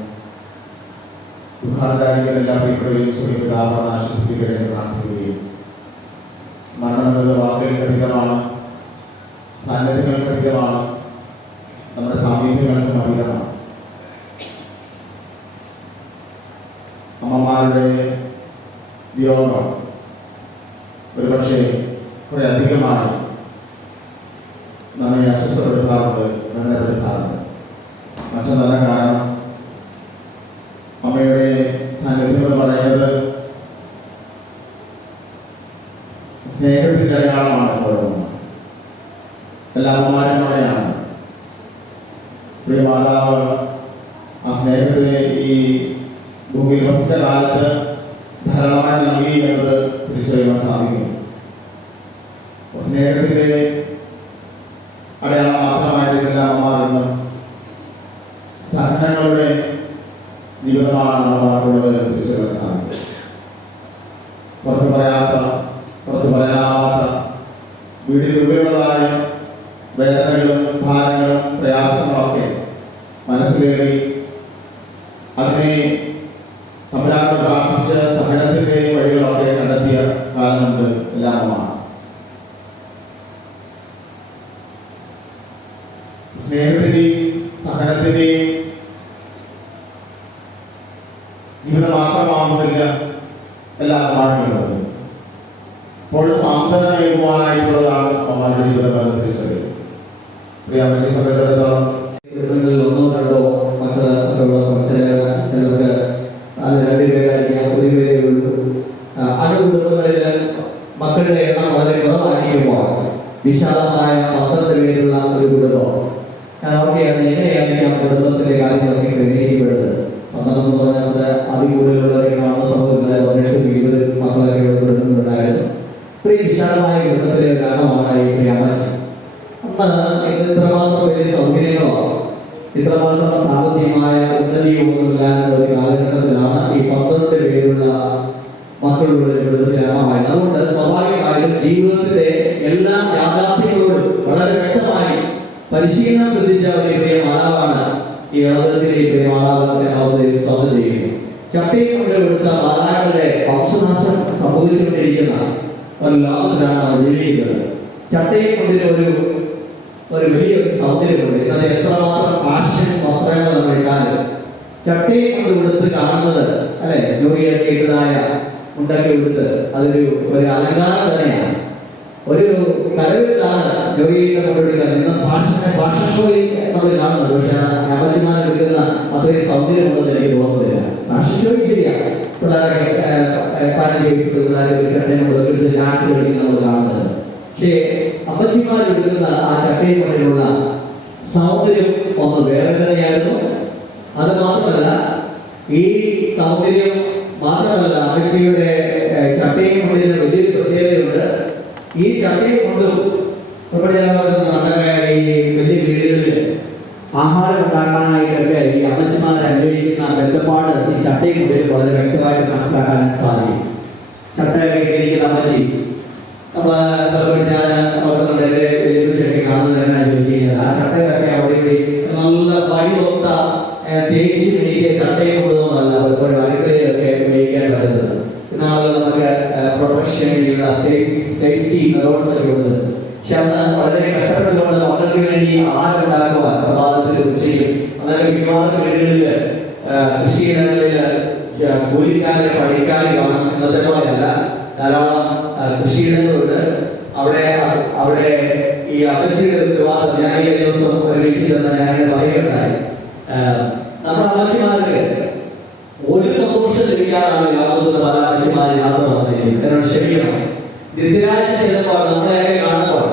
ദുഃഖാധാരിക്കുന്ന എല്ലാ പ്രിയപ്പെടുകയും ശ്രീപിതാവ് ആശ്വസിപ്പിക്കണമെന്ന് പ്രാർത്ഥിക്കുകയും മരണം എന്നത് വാക്കുകൾക്ക് അതീതമാണ്, സാന്നിധ്യങ്ങൾക്ക് അതീതമാണ്, നമ്മുടെ സാമീപ്യങ്ങൾക്കും അതീതമാണ്. അമ്മമാരുടെ വിയോഗം ഒരുപക്ഷെ കുറെ അധികമായി നമ്മെ അസ്വസ്ഥപ്പെടുത്താറുണ്ട്, വേദനപ്പെടുത്താറുണ്ട്. ചെന്ന കാരണം അമ്മയുടെ സാന്നിധ്യം എന്ന് പറയുന്നത് സ്നേഹത്തിൻ്റെ അടയാളമാണ്. എപ്പോഴും എല്ലാ അമ്മമാരും അവിടെയാണ്. പ്രിയ മാതാവ് ആ സ്നേഹത്തെ ഈ ഭൂമിയിൽ വസിച്ച കാലത്ത് ധാരാളമായി നൽകി എന്നത് തിരിച്ചറിയാൻ സാധിക്കും. സ്നേഹത്തിൻ്റെ അടയാളം മാത്രമായിരുന്നില്ല അമ്മമാർ എന്ന് സഹനങ്ങളുടെ ജീവിതമാണ് അമ്മമാർക്കുള്ളത് തിരിച്ചറിയാൻ സാധിക്കും. പുറത്ത് പറയാനാവാത്ത വീടിനുള്ളിലുള്ളതായ വേദനകളും ഭാരങ്ങളും പ്രയാസങ്ങളൊക്കെ മനസ്സിലേറി അതിനെ തമ്പുരാനോട് പ്രാർത്ഥിച്ച് സഹനത്തിൻ്റെ വഴികളൊക്കെ കണ്ടെത്തിയ കാലമുണ്ട് എല്ലാമാണ്. സ്നേഹത്തിൻ്റെയും സഹനത്തിൻ്റെയും ജീവിതം മാത്രമാകുന്നില്ല എല്ലാ അമ്മമാരുള്ളത്. ഇപ്പോൾ സാന്ത്വനമേകുവാനായിട്ടുള്ളതാണ് അമ്മമാരുടെ ജീവിതം തിരിച്ചറിയുന്നത്. പ്രിയ അമ്മയെ സംബന്ധിച്ചിടത്തോളം ഒന്നോ രണ്ടോ മക്കള് ചിലവർക്ക് അത് 2 പേരായിരിക്കാം, 1 പേരേ ഉള്ളൂ. അടുത്ത കുടുംബങ്ങളിൽ മക്കളുടെ എണ്ണം വളരെ കുറവായിരിക്കുമ്പോൾ വിശാലമായ 12 പേരുള്ള ഒരു കുടുംബം അവിടെയാണ് എങ്ങനെയായിരിക്കാം കുടുംബത്തിലെ കാര്യങ്ങളൊക്കെ ക്രമീകരിക്കപ്പെടുന്നത്. 12 പറഞ്ഞത് അതികൂടുതലുള്ളവരെയാണ് സഹോദരങ്ങളെ 18-20 മക്കളൊക്കെ ഉള്ള കുടുംബങ്ങളുണ്ടായിരുന്നു. ഇത്രയും വിശാലമായ കുടുംബത്തിലെ ഒരു അംഗമാണ് ഈ പ്രിയാമച്ചൻ. അന്ന് ഇത്രമാത്രം വലിയ സൗകര്യങ്ങളോ ഇത്രമാത്രം സാമ്പത്തികമായ ഉന്നതിയൊന്നുമില്ലാത്ത ഒരു കാലഘട്ടത്തിലാണ് ഈ 12 പേരുള്ള മക്കളുള്ള കുടുംബത്തിലെ അംഗമായത്. അതുകൊണ്ട് സ്വാഭാവികമായിട്ടും ജീവിതത്തിലെ എല്ലാ യാഥാർത്ഥ്യങ്ങളോടും വളരെ വ്യക്തമായി പരിശീലനം ശ്രദ്ധിച്ച ഒരു പ്രിയ മാതാവാണ് ഈ ഇളവത്തിലെ പ്രിയ മാതാവിനെ അവരെ സ്വാഗതം ചെയ്യുന്നു. ചട്ടയും കൊണ്ട് കൊടുത്ത മാതാക്കളുടെ വംശനാശം സംഭവിച്ചുകൊണ്ടിരിക്കുന്ന ഒരു ലോകത്തിലാണ് അവർ ജീവിക്കുന്നത്. ചട്ടയും കൊണ്ടിന് ഒരു വലിയൊരു സൗന്ദര്യമുണ്ട്. എന്നാൽ എത്രമാത്രം ഫാഷൻ വസ്ത്രങ്ങൾ നമ്മൾ ഇട്ടാലും ചട്ടയെ കൊണ്ട് കൊടുത്ത് കാണുന്നത് അല്ലെ ജോലിയൊക്കെ ഇട്ടതായ ഉണ്ടാക്കി കൊടുത്ത് അതൊരു അലങ്കാരം തന്നെയാണ്. ഒരു കഴിവിലാണ് ജോലിയൊക്കെ കൊണ്ടുകൊടുക്കുന്നത്. ഇന്ന് ഫാഷൻ ഷോയിൽ നമ്മൾ കാണുന്നത്. പക്ഷെ അമ്മച്ചിമാർ എടുക്കുന്ന അത്രയും സൗന്ദര്യമുള്ളത് എനിക്ക് തോന്നുന്നില്ല. ഫാഷൻ ഷോയിൽ ശരിയാണ്, പിള്ളേരെ ചട്ടയും കൊടുത്ത് ഡാൻസ് കളിക്കുന്ന നമ്മൾ കാണുന്നത്. പക്ഷേ അമ്മച്ചിമാർ എടുക്കുന്ന ആ ചട്ടയും കൊണ്ടിലുള്ള സൗന്ദര്യം ഒന്ന് വേറെ തന്നെയായിരുന്നു. അത് മാത്രമല്ല, ഈ സൗന്ദര്യം മാത്രമല്ല, അമ്മച്ചിയുടെ ചട്ടയും കൊണ്ടിന് വലിയൊരു പ്രത്യേകതയുണ്ട്. ഈ ചട്ടയും കൊണ്ടും ഈ വലിയ വീടുകളിൽ ആഹാരം ഉണ്ടാക്കാനായിട്ടൊക്കെ ഈ അമ്മച്ചിമാർ അനുഭവിക്കുന്ന ബന്ധപ്പാട് ഈ ചട്ടയും കൊണ്ടിൽ വളരെ വ്യക്തമായിട്ട് മനസ്സിലാക്കാൻ സാധിക്കും. ചട്ടയൊക്കെ ഇരിക്കുന്ന അമ്മച്ചി ഞാൻ വലിയ കാണുന്നത് എന്നാണ് ചോദിച്ചു കഴിഞ്ഞാൽ ആ ചട്ടയൊക്കെ അവിടെ നല്ല വഴിയൊത്ത തേച്ച് മേടിക്കുക ചട്ടയെ കൊണ്ടുപോകുന്നതല്ല പലപ്പോഴും അടുക്കളയിലൊക്കെ മേടിക്കാൻ പറ്റുന്നത്. എന്നാളുകൾ നമുക്ക് പ്രൊട്ടക്ഷൻ വേണ്ടിയുള്ള സേഫ്റ്റി മെത്തേഡ്സ് ഒക്കെ ഉണ്ട്. പക്ഷെ അന്ന് വളരെ കഷ്ടപ്പെട്ടുകൊണ്ട് മക്കൾക്ക് വേണ്ടി ആഹാരം ഉണ്ടാക്കുവാൻ പ്രഭാതത്തിൽ ചെയ്യും. അന്നൊക്കെ വിവാദ വീടുകളിൽ കൃഷിയിടങ്ങളിൽ കൂലിക്കാരെ പഠിക്കാനും കാണും. ഇന്നത്തെ പോലെയല്ല, ധാരാളം കൃഷിയിടങ്ങളുണ്ട്. അവിടെ ഈ അമ്മച്ചിയുടെ വിവാദം ഞാൻ ഈ ദിവസം ഒരു വീട്ടിൽ തന്നെ ഞാൻ പറയുകയുണ്ടായി. നമ്മുടെ അമ്മച്ചിമാർക്ക് ഒരു സന്തോഷം ലഭിക്കാതാണ് യാതൊന്നും പല അമ്മച്ചിമാർ യാത്ര വന്നിരിക്കുന്നത്. എന്നോട് ക്ഷമിക്കണം. ദൃഢരാജ്യം ചെല്ലുമ്പോൾ നമ്മളെയൊക്കെ കാണുമ്പോൾ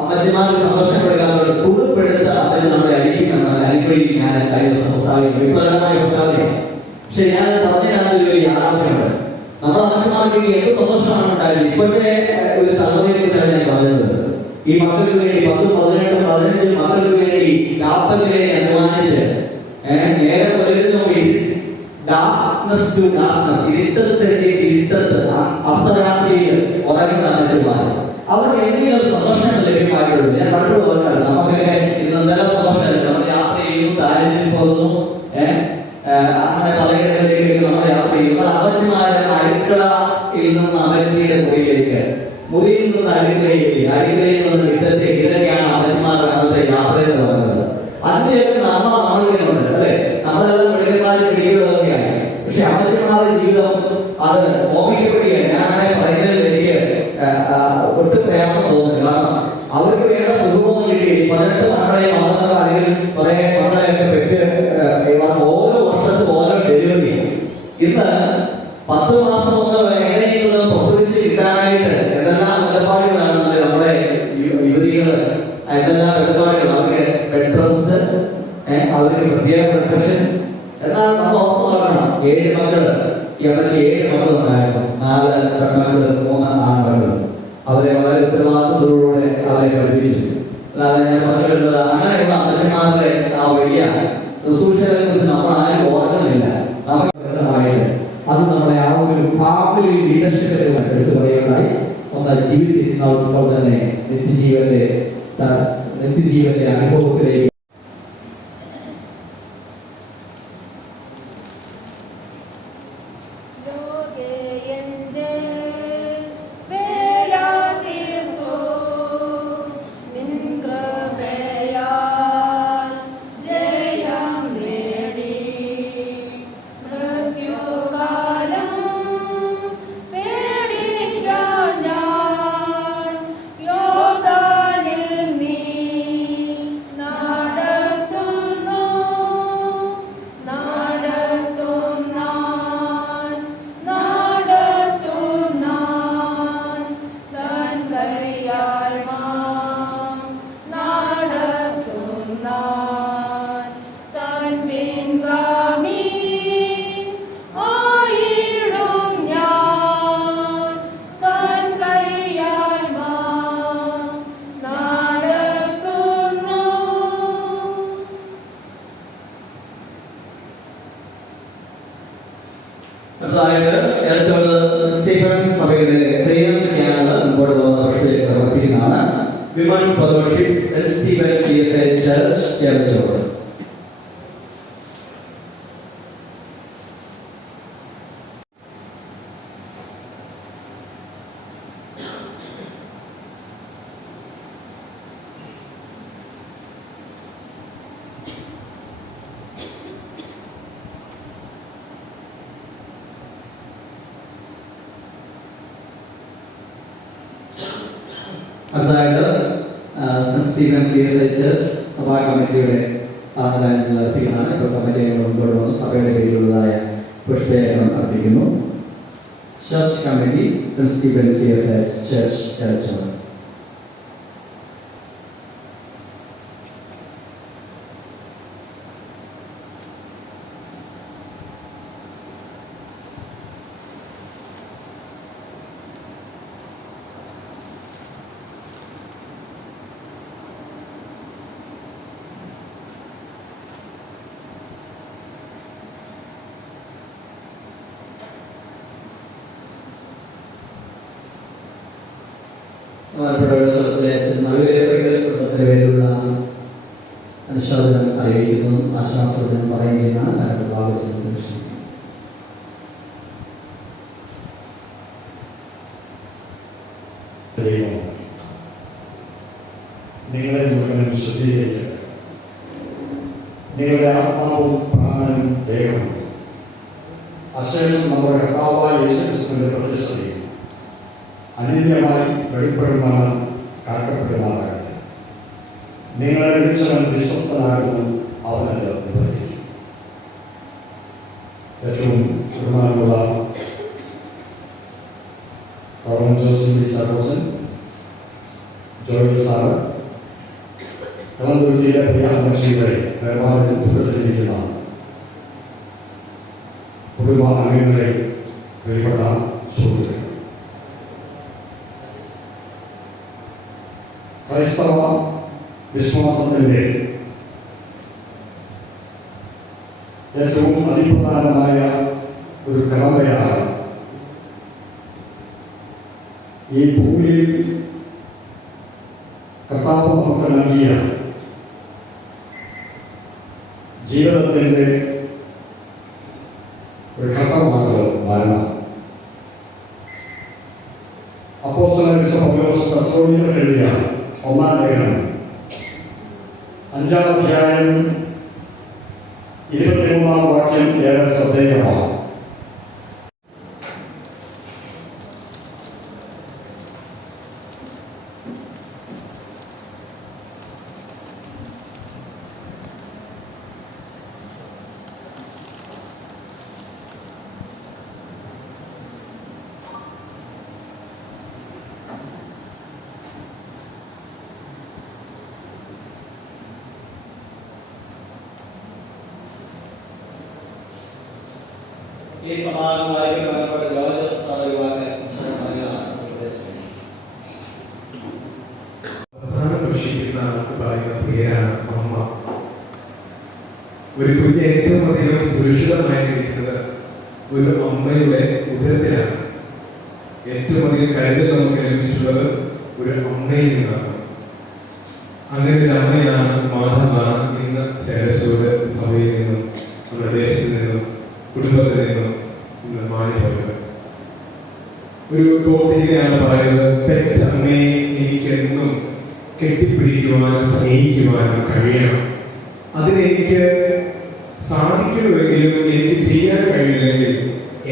അമ്മച്ചിമാർക്ക് സന്തോഷപ്പെടുക്കാറുണ്ട്. തുടുപ്പെടുത്ത അമ്മച്ചി നമ്മളെ അടിക്കുമെന്ന് അരിപ്പഴി ഞാൻ കഴിഞ്ഞ ദിവസം പ്രസ്താവിക്കും, വിഫലമായ പ്രസ്താവിക്കും. പക്ഷെ ഞാൻ പറഞ്ഞതിനകത്തൊരു യാഥാർത്ഥ്യമുണ്ട്. നമ്മുടെ അമ്മച്ചിമാർക്ക് എന്ത് സന്തോഷമാണ് ഉണ്ടായിരുന്നത്. ഇപ്പോഴത്തെ ഒരു തലമുറയെ കുറിച്ചാണ് ഞാൻ പറഞ്ഞത്. ഈ മക്കൾക്ക് വേണ്ടി 10, 18, 15 മക്കൾക്ക് വേണ്ടി രാപ്പകലെ അനുമാനിച്ച് നേരെ പുലരുന്നു ഡാർക്ക്നെസ് ടു ഡാർക്ക്നെസ്, ഇരുട്ടത്ത് അർദ്ധരാത്രിയിൽ ഉറങ്ങുന്ന അമ്മച്ചിമാർ അവർക്ക് എന്തെങ്കിലും സന്തോഷങ്ങൾ ലഭ്യമായിട്ടുണ്ട്. ഞാൻ പലപ്പോഴും ഓർക്കാറ് നമുക്കൊക്കെ ഇന്ന് എന്തെല്ലാം സന്തോഷമല്ല. നമ്മൾ യാത്ര ചെയ്യുന്നു, താരത്തിൽ പോകുന്നു, അങ്ങനെ പലയിടങ്ങളിലേക്ക് നമ്മൾ യാത്ര ചെയ്യുന്നു. അമ്മച്ചിമാരെ അടുക്കളയിൽ നിന്ന് അമ്മച്ചിയുടെ മുറിയിലേക്ക്, മുറിയിൽ നിന്ന് അടുക്കളയിലേക്ക്, അടുക്കളയിൽ നിന്ന് ഇടത്തേക്ക്, ഇതൊക്കെയാണ് അമ്മച്ചിമാരുടെ അന്നത്തെ യാത്ര എന്ന് പറയുന്നത്. അതിന്റെയൊക്കെ നമ്മളുണ്ട് അല്ലെ. നമ്മളെല്ലാം വെളിമാരും പിടികളൊക്കെയാണ്. പക്ഷെ അമ്മച്ചിമാരുടെ ജീവിതം അത് ഓർമ്മിക്കപ്പെടുകയാണ്. ഞാൻ അങ്ങനെ പറയുന്നതിൽ എനിക്ക് ഒട്ടും പ്രയാസം തോന്നുന്നു. കാരണം അവർക്ക് വേണ്ട സുഖമൊന്നും കിട്ടി 18 മക്കളെയും 16 അല്ലെങ്കിൽ കുറെ മക്കളെയൊക്കെ പെറ്റ് റിഫ്ലക്ഷൻ. എന്നാൽ നമ്മൾ ഓർത്ത് നോക്കണം, 7 മക്കള്, ഈ അമ്മയ്ക്ക് 7 മക്കളുണ്ടായിരുന്നു. 4 പെൺമക്കള്, 3 ആൺമക്കള്. അവരെ വളരെ ഉത്തരവാദിത്തത്തോടുകൂടെ അവരെ പഠിപ്പിച്ചു. അല്ലാതെ ഞാൻ പറഞ്ഞിട്ടുള്ളത് അങ്ങനെയുള്ള അമ്മച്ചന്മാരുടെ ആ വലിയ ശുശ്രൂഷകളെ കുറിച്ച് നമ്മൾ ആരും ഓർക്കുന്നില്ല. നമുക്ക് അത് നമ്മളെ ആ ഒരു ഫാമിലി ലീഡർഷിപ്പിനെ എടുത്തു പറയുകയുണ്ടായി. ഒന്ന് ജീവിച്ചിരുന്നപ്പോൾ തന്നെ നിത്യജീവന്റെ അനുഭവത്തിലേക്ക് സഭയുടെ ശ്രേയസിനെയാണ് മുമ്പോട്ട് പോകുന്ന പക്ഷേ പ്രവർത്തിക്കുന്നതാണ്. Women's fellowship Saint Stephen CSI church ചേർച്ചോട്. അടുത്തതായിട്ട് സെന്റ് സ്റ്റീഫൻ CSI ചർച്ച് സഭാ കമ്മിറ്റിയുടെ ആദരാഞ്ജലി അർപ്പിക്കുന്നതാണ്. ഇപ്പോൾ കമ്മിറ്റി മുൻപോട്ട് വന്നു സഭയുടെ പേരിലുള്ളതായ പുഷ്പചക്രം അർപ്പിക്കുന്നു. Church committee Saint Stephen CSI church ചേർച്ചോട്. കുടുംബത്തിന് വേണ്ടിയുള്ള അനുശോചനം അറിയിക്കുന്നു. ആശ്വാസനം പറയുകയും ചെയ്യുന്നതാണ്. നിങ്ങളെ മുഴുവനും ശുദ്ധീകരിക്കട്ടെ. നിങ്ങളുടെ ആത്മാവും പ്രാണനും ദേഹവും അശേഷം നമ്മുടെ കർത്താവായ യേശുക്രിസ്തുവിന്റെ പ്രതിഷ്ഠയും അനിന്യമായി വെളിപ്പെടുവാനും കാക്കപ്പെടുമാറാകട്ടെ. നിങ്ങളെ വിളിച്ചവൻ വിശ്വസ്തനാകുന്നു, അവനത് നിവർത്തിക്കും. ഏറ്റവും ബഹുമാനമുള്ള ജോസി ചാക്കോച്ചൻ, ജോയൽ സാറ്, കളന്തുരുത്തിയിലെ പ്രിയ അമ്മച്ചിയുടെ വേർപാടിൽ ദുഃഖത്തിലിരിക്കുന്ന കുടുംബ അംഗങ്ങളെ പ്രിയപ്പെട്ട സുഹൃത്തുക്കൾ, ക്രൈസ്തവ വിശ്വാസത്തിൻ്റെ ഏറ്റവും അതിപ്രധാനമായ ഒരു കടമയാണ് ഈ ഭൂമിയിൽ കർത്താവ് നമുക്ക് നൽകിയ ജീവിതത്തിൻ്റെ ഒരു ഘട്ടമാണ് മരണം. അപ്പോസ്തലനായ പൗലോസ് തെസ്സലോനിക്കർക്ക് എഴുതിയ 1-ാം ലേഖനം 5-ാം അധ്യായം 23-ാം വാക്യം ഏറെ ശ്രദ്ധേയമാണ്. ഈ സമാഗം വായിക്കുന്ന ബന്ധപ്പെട്ട ജോർജ് സാർ ഒരു വാക്ക് നൽകാനാണ് ഉദ്ദേശിക്കുന്നത്. അവസാനം ഭക്ഷിക്കുന്ന ആൾക്ക് പറയുന്ന പേരാണ് അമ്മ. ഒരു കുഞ്ഞ് ഏറ്റവും അധികം സുരക്ഷിതമായിരിക്കുന്നത് ഒരു അമ്മയുടെ ഉദരത്തിലാണ്. ഏറ്റവും അധികം കരുതൽ നമുക്ക് ലഭിച്ചിട്ടുള്ളത് ഒരു അമ്മയിൽ നിന്നാണ്. അങ്ങനെ ഒരു അമ്മയാണ്, മാതാവാണ് ഇന്ന് ചേരശൂര് സഭയിൽ നിന്നും നമ്മുടെ ദേശത്തിൽ നിന്നും കുടുംബത്തിൽ നിന്നും ഇന്ന് മാറിപ്പോയത്. ഒരു തോട്ടിലാണ് പറയുന്നത്, പെറ്റമ്മയെ എനിക്കെന്നും കെട്ടിപ്പിടിക്കുവാനും സ്നേഹിക്കുവാനും കഴിയണം. അതിനെനിക്ക് സാധിക്കുന്നുവെങ്കിലും എനിക്ക് ചെയ്യാൻ കഴിയില്ലെങ്കിൽ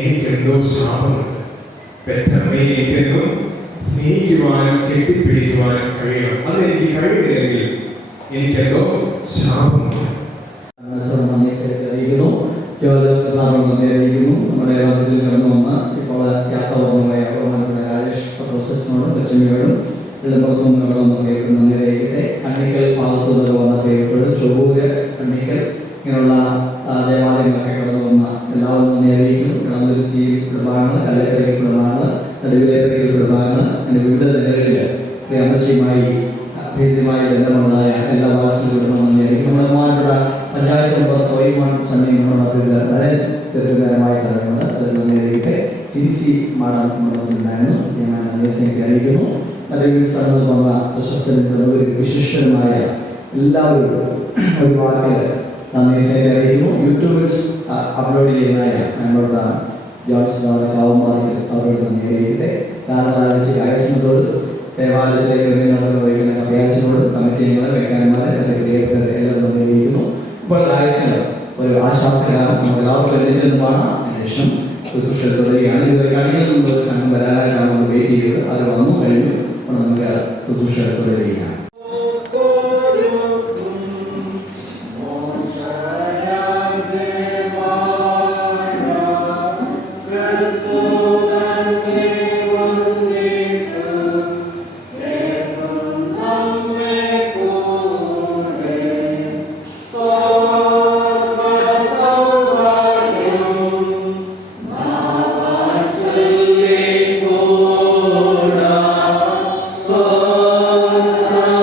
എനിക്കെന്തോ ശാപമുണ്ട്. പെറ്റമ്മയെ എനിക്കെന്നും സ്നേഹിക്കുവാനും കെട്ടിപ്പിടിക്കുവാനും കഴിയണം. അതെനിക്ക് കഴിയുന്നില്ലെങ്കിൽ എനിക്കെന്തോ ശാപമുണ്ട്. നമ്മുടെ രാജ്യത്തിൽ കടന്നു വന്ന ഇപ്പോൾ യാത്ര പോകുന്നതായ രാജേഷ് പത്രോസിനോടും ലക്ഷ്മിയോടും എഴുപുറത്തും കടന്നു നന്ദിരയിലെ കണ്ണിക്കൽ ഭാഗത്തു നിന്ന് വന്ന പേരുകളും ചൊവ്വൂര് കണ്ണിക്കൽ ഇങ്ങനെയുള്ള ദേവാലയങ്ങളൊക്കെ കടന്നു വന്ന എല്ലാവരും നന്ദി അറിയിക്കുന്നു. കിടന്നുരുത്തി കുടുംബാംഗങ്ങൾ, കല്ലക്കരയിൽ കുടുംബാംഗങ്ങൾ, നടുവിലേക്കരയിൽ കുടുംബാംഗങ്ങൾ, അങ്ങനെ വിവിധ നിലകളിൽ അമ്മച്ചിയുമായി ഭേദ്യമായി ബന്ധമുള്ളതായ എല്ലാ വാർഷിക കുടുംബം നന്ദി അറിയിക്കും. നമ്മുടെ ബഹുമാനപ്പെട്ട പഞ്ചായത്ത് മെമ്പർ സ്വയമാൻ സമയങ്ങളുള്ള വളരെ ദീർഘകരമായ കാര്യങ്ങൾ അതിൽ നന്ദി അറിയിക്കട്ടെ. TC മാഡം ഉണ്ടായിരുന്നു, ഞാൻ നന്ദി അറിയിക്കുന്നു. അല്ലെങ്കിൽ സ്ഥലത്ത് വന്ന പ്രശസ്തരും ഒരു വിശിഷ്ടരുമായ എല്ലാവരും ഒരു വാക്കിൽ നന്ദി അറിയിക്കുന്നു. യൂട്യൂബിൽ അപ്ലോഡ് ചെയ്യുന്നതായ ഞങ്ങളുടെ ജോൺസ് കാവുമാർക്ക് അവരോട് നന്ദി അറിയിക്കട്ടെ. കാരണം അയച്ചതോട് ദേവാലയത്തിലേക്ക് വഹിക്കുന്ന അഭ്യാസത്തോട് കമ്മിറ്റികൾ വെക്കാന്മാരെ പ്രിയപ്പെട്ട എല്ലാവരും നന്ദി അറിയിക്കുന്നു. ഇപ്പോൾ ആയസിന് ഒരു ആശ്വാസകരം നമുക്ക് എല്ലാവർക്കും എഴുതുന്നതുമാണ്. ശേഷം ശുശ്രൂഷ തുടരുകയാണ്. ഇതുവരെ കഴിഞ്ഞ സംഘം വരാനായിട്ടാണ് നമ്മൾ വെയിറ്റ് ചെയ്തത്. അത് വന്നു കഴിഞ്ഞു. നമുക്ക് ശുശ്രൂഷ തുടരുകയാണ്. So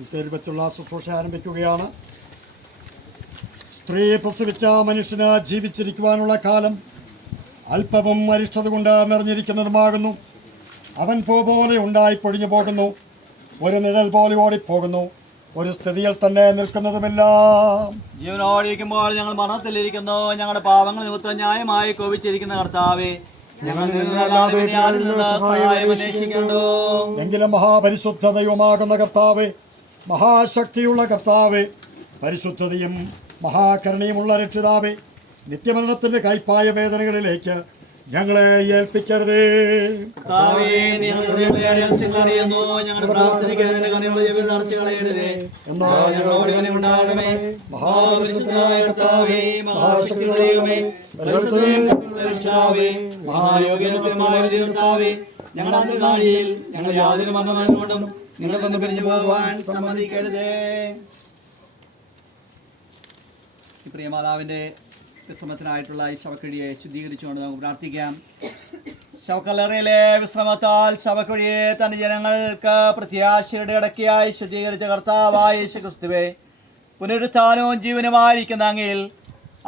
സെമിത്തേരിൽ വെച്ചുള്ള ശുശ്രൂഷ ആരംഭിക്കുകയാണ്. സ്ത്രീ പ്രസവിച്ച മനുഷ്യന് ജീവിച്ചിരിക്കുവാനുള്ള കാലം അല്പവും അരിഷ്ടത കൊണ്ട് നിറഞ്ഞിരിക്കുന്നതുമാകുന്നു. അവൻ പൂ പോലെ ഉണ്ടായി പൊഴിഞ്ഞു പോകുന്നു, ഒരു നിഴൽ പോലെ ഓടിപ്പോകുന്നു, ഒരു സ്ഥിതിയിൽ തന്നെ നിൽക്കുന്നതുമില്ല. ജീവനോടിരിക്കുമ്പോൾ ഞങ്ങൾ മരണത്തിലിരിക്കുന്നു. ഞങ്ങളുടെ പാവങ്ങൾ നിമിത്തം ന്യായമായി കോപിച്ചിരിക്കുന്ന കർത്താവേ, എങ്കിലും മഹാപരിശുദ്ധ ദൈവമാകുന്ന കർത്താവേ, മഹാശക്തിയുള്ള കർത്താവേ, പരിശുദ്ധതയും മഹാകരുണയുമുള്ള രക്ഷിതാവേ, നിത്യമരണത്തിന്റെ കൈപ്പായ വേദനകളിലേക്ക് ഞങ്ങളെ ഏൽപ്പിക്കരുതേ. ഞങ്ങൾ യാതൊരു മരണമാകൊണ്ടും നിങ്ങൾ തന്നെ പിരിഞ്ഞു പോകുവാൻ സമ്മതിക്കരുതേ. പ്രിയമാതാവിന്റെ വിശ്രമത്തിനായിട്ടുള്ള ഈ ശവക്കുഴിയെ ശുദ്ധീകരിച്ചുകൊണ്ട് നമുക്ക് പ്രാർത്ഥിക്കാം. ശവക്കല്ലറയിലെ വിശ്രമത്താൽ ശവക്കുഴിയെ തന്റെ ജനങ്ങൾക്ക് പ്രത്യാശയുടെ ഇടയ്ക്കായി ശുദ്ധീകരിച്ച കർത്താവായ യേശുക്രിസ്തുവേ, പുനരുത്ഥാനവും ജീവനുമായിരിക്കുന്ന അങ്ങയിൽ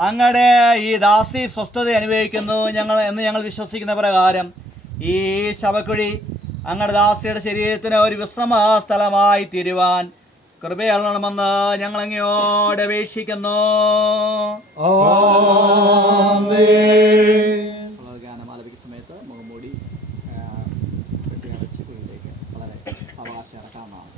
അങ്ങയുടെ ഈ ദാസി സ്വസ്ഥത അനുഭവിക്കുന്നു എന്ന് ഞങ്ങൾ വിശ്വസിക്കുന്ന പ്രകാരം ഈ ശവക്കുഴി അങ്ങയുടെ ദാസിയുടെ ശരീരത്തിന് ഒരു വിശ്രമ സ്ഥലമായി തീരുവാൻ കൃപയള്ളണമെന്ന് ഞങ്ങൾ അങ്ങയോട് അപേക്ഷിക്കുന്നു. ഗാനമാലപിക്കുന്ന സമയത്ത് മുഖംമൂടി കെട്ടിയടച്ച് കുഴിയിലേക്ക് വളരെ അവകാശം ഇറക്കാവുന്നതാണ്.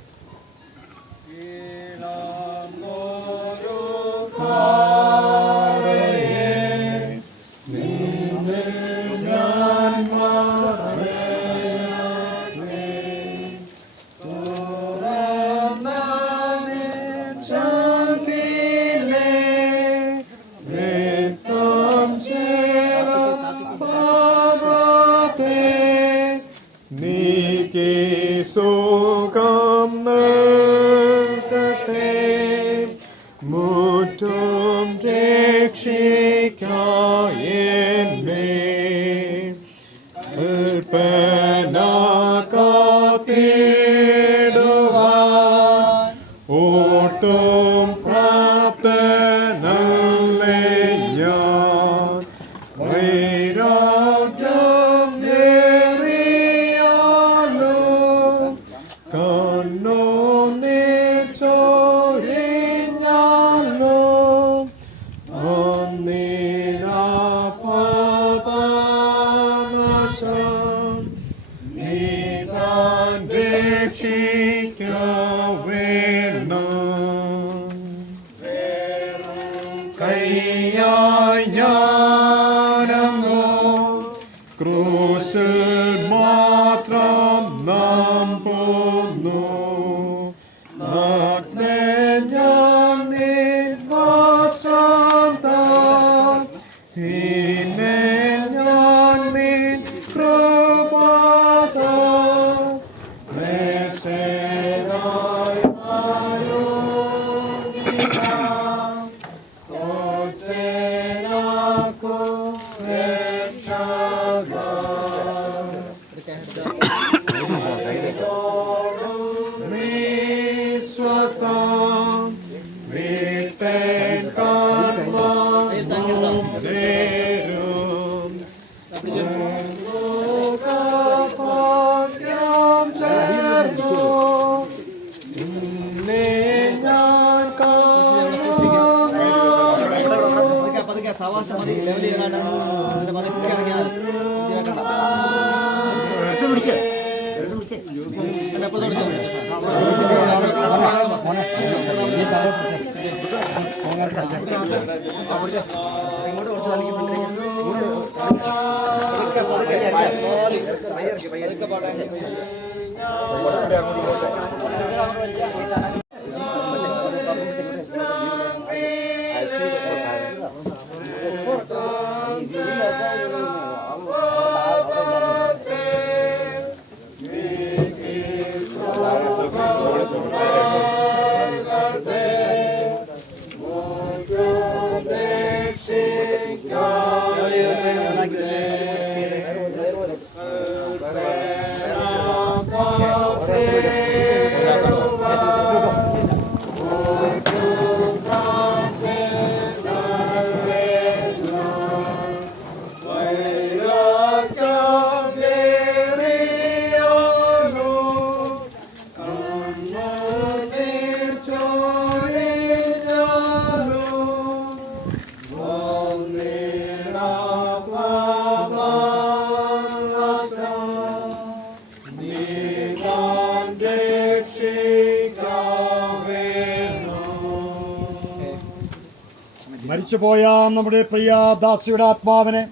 മരിച്ചുപോയ നമ്മുടെ പ്രിയ ദാസിയുടെ ആത്മാവിനെ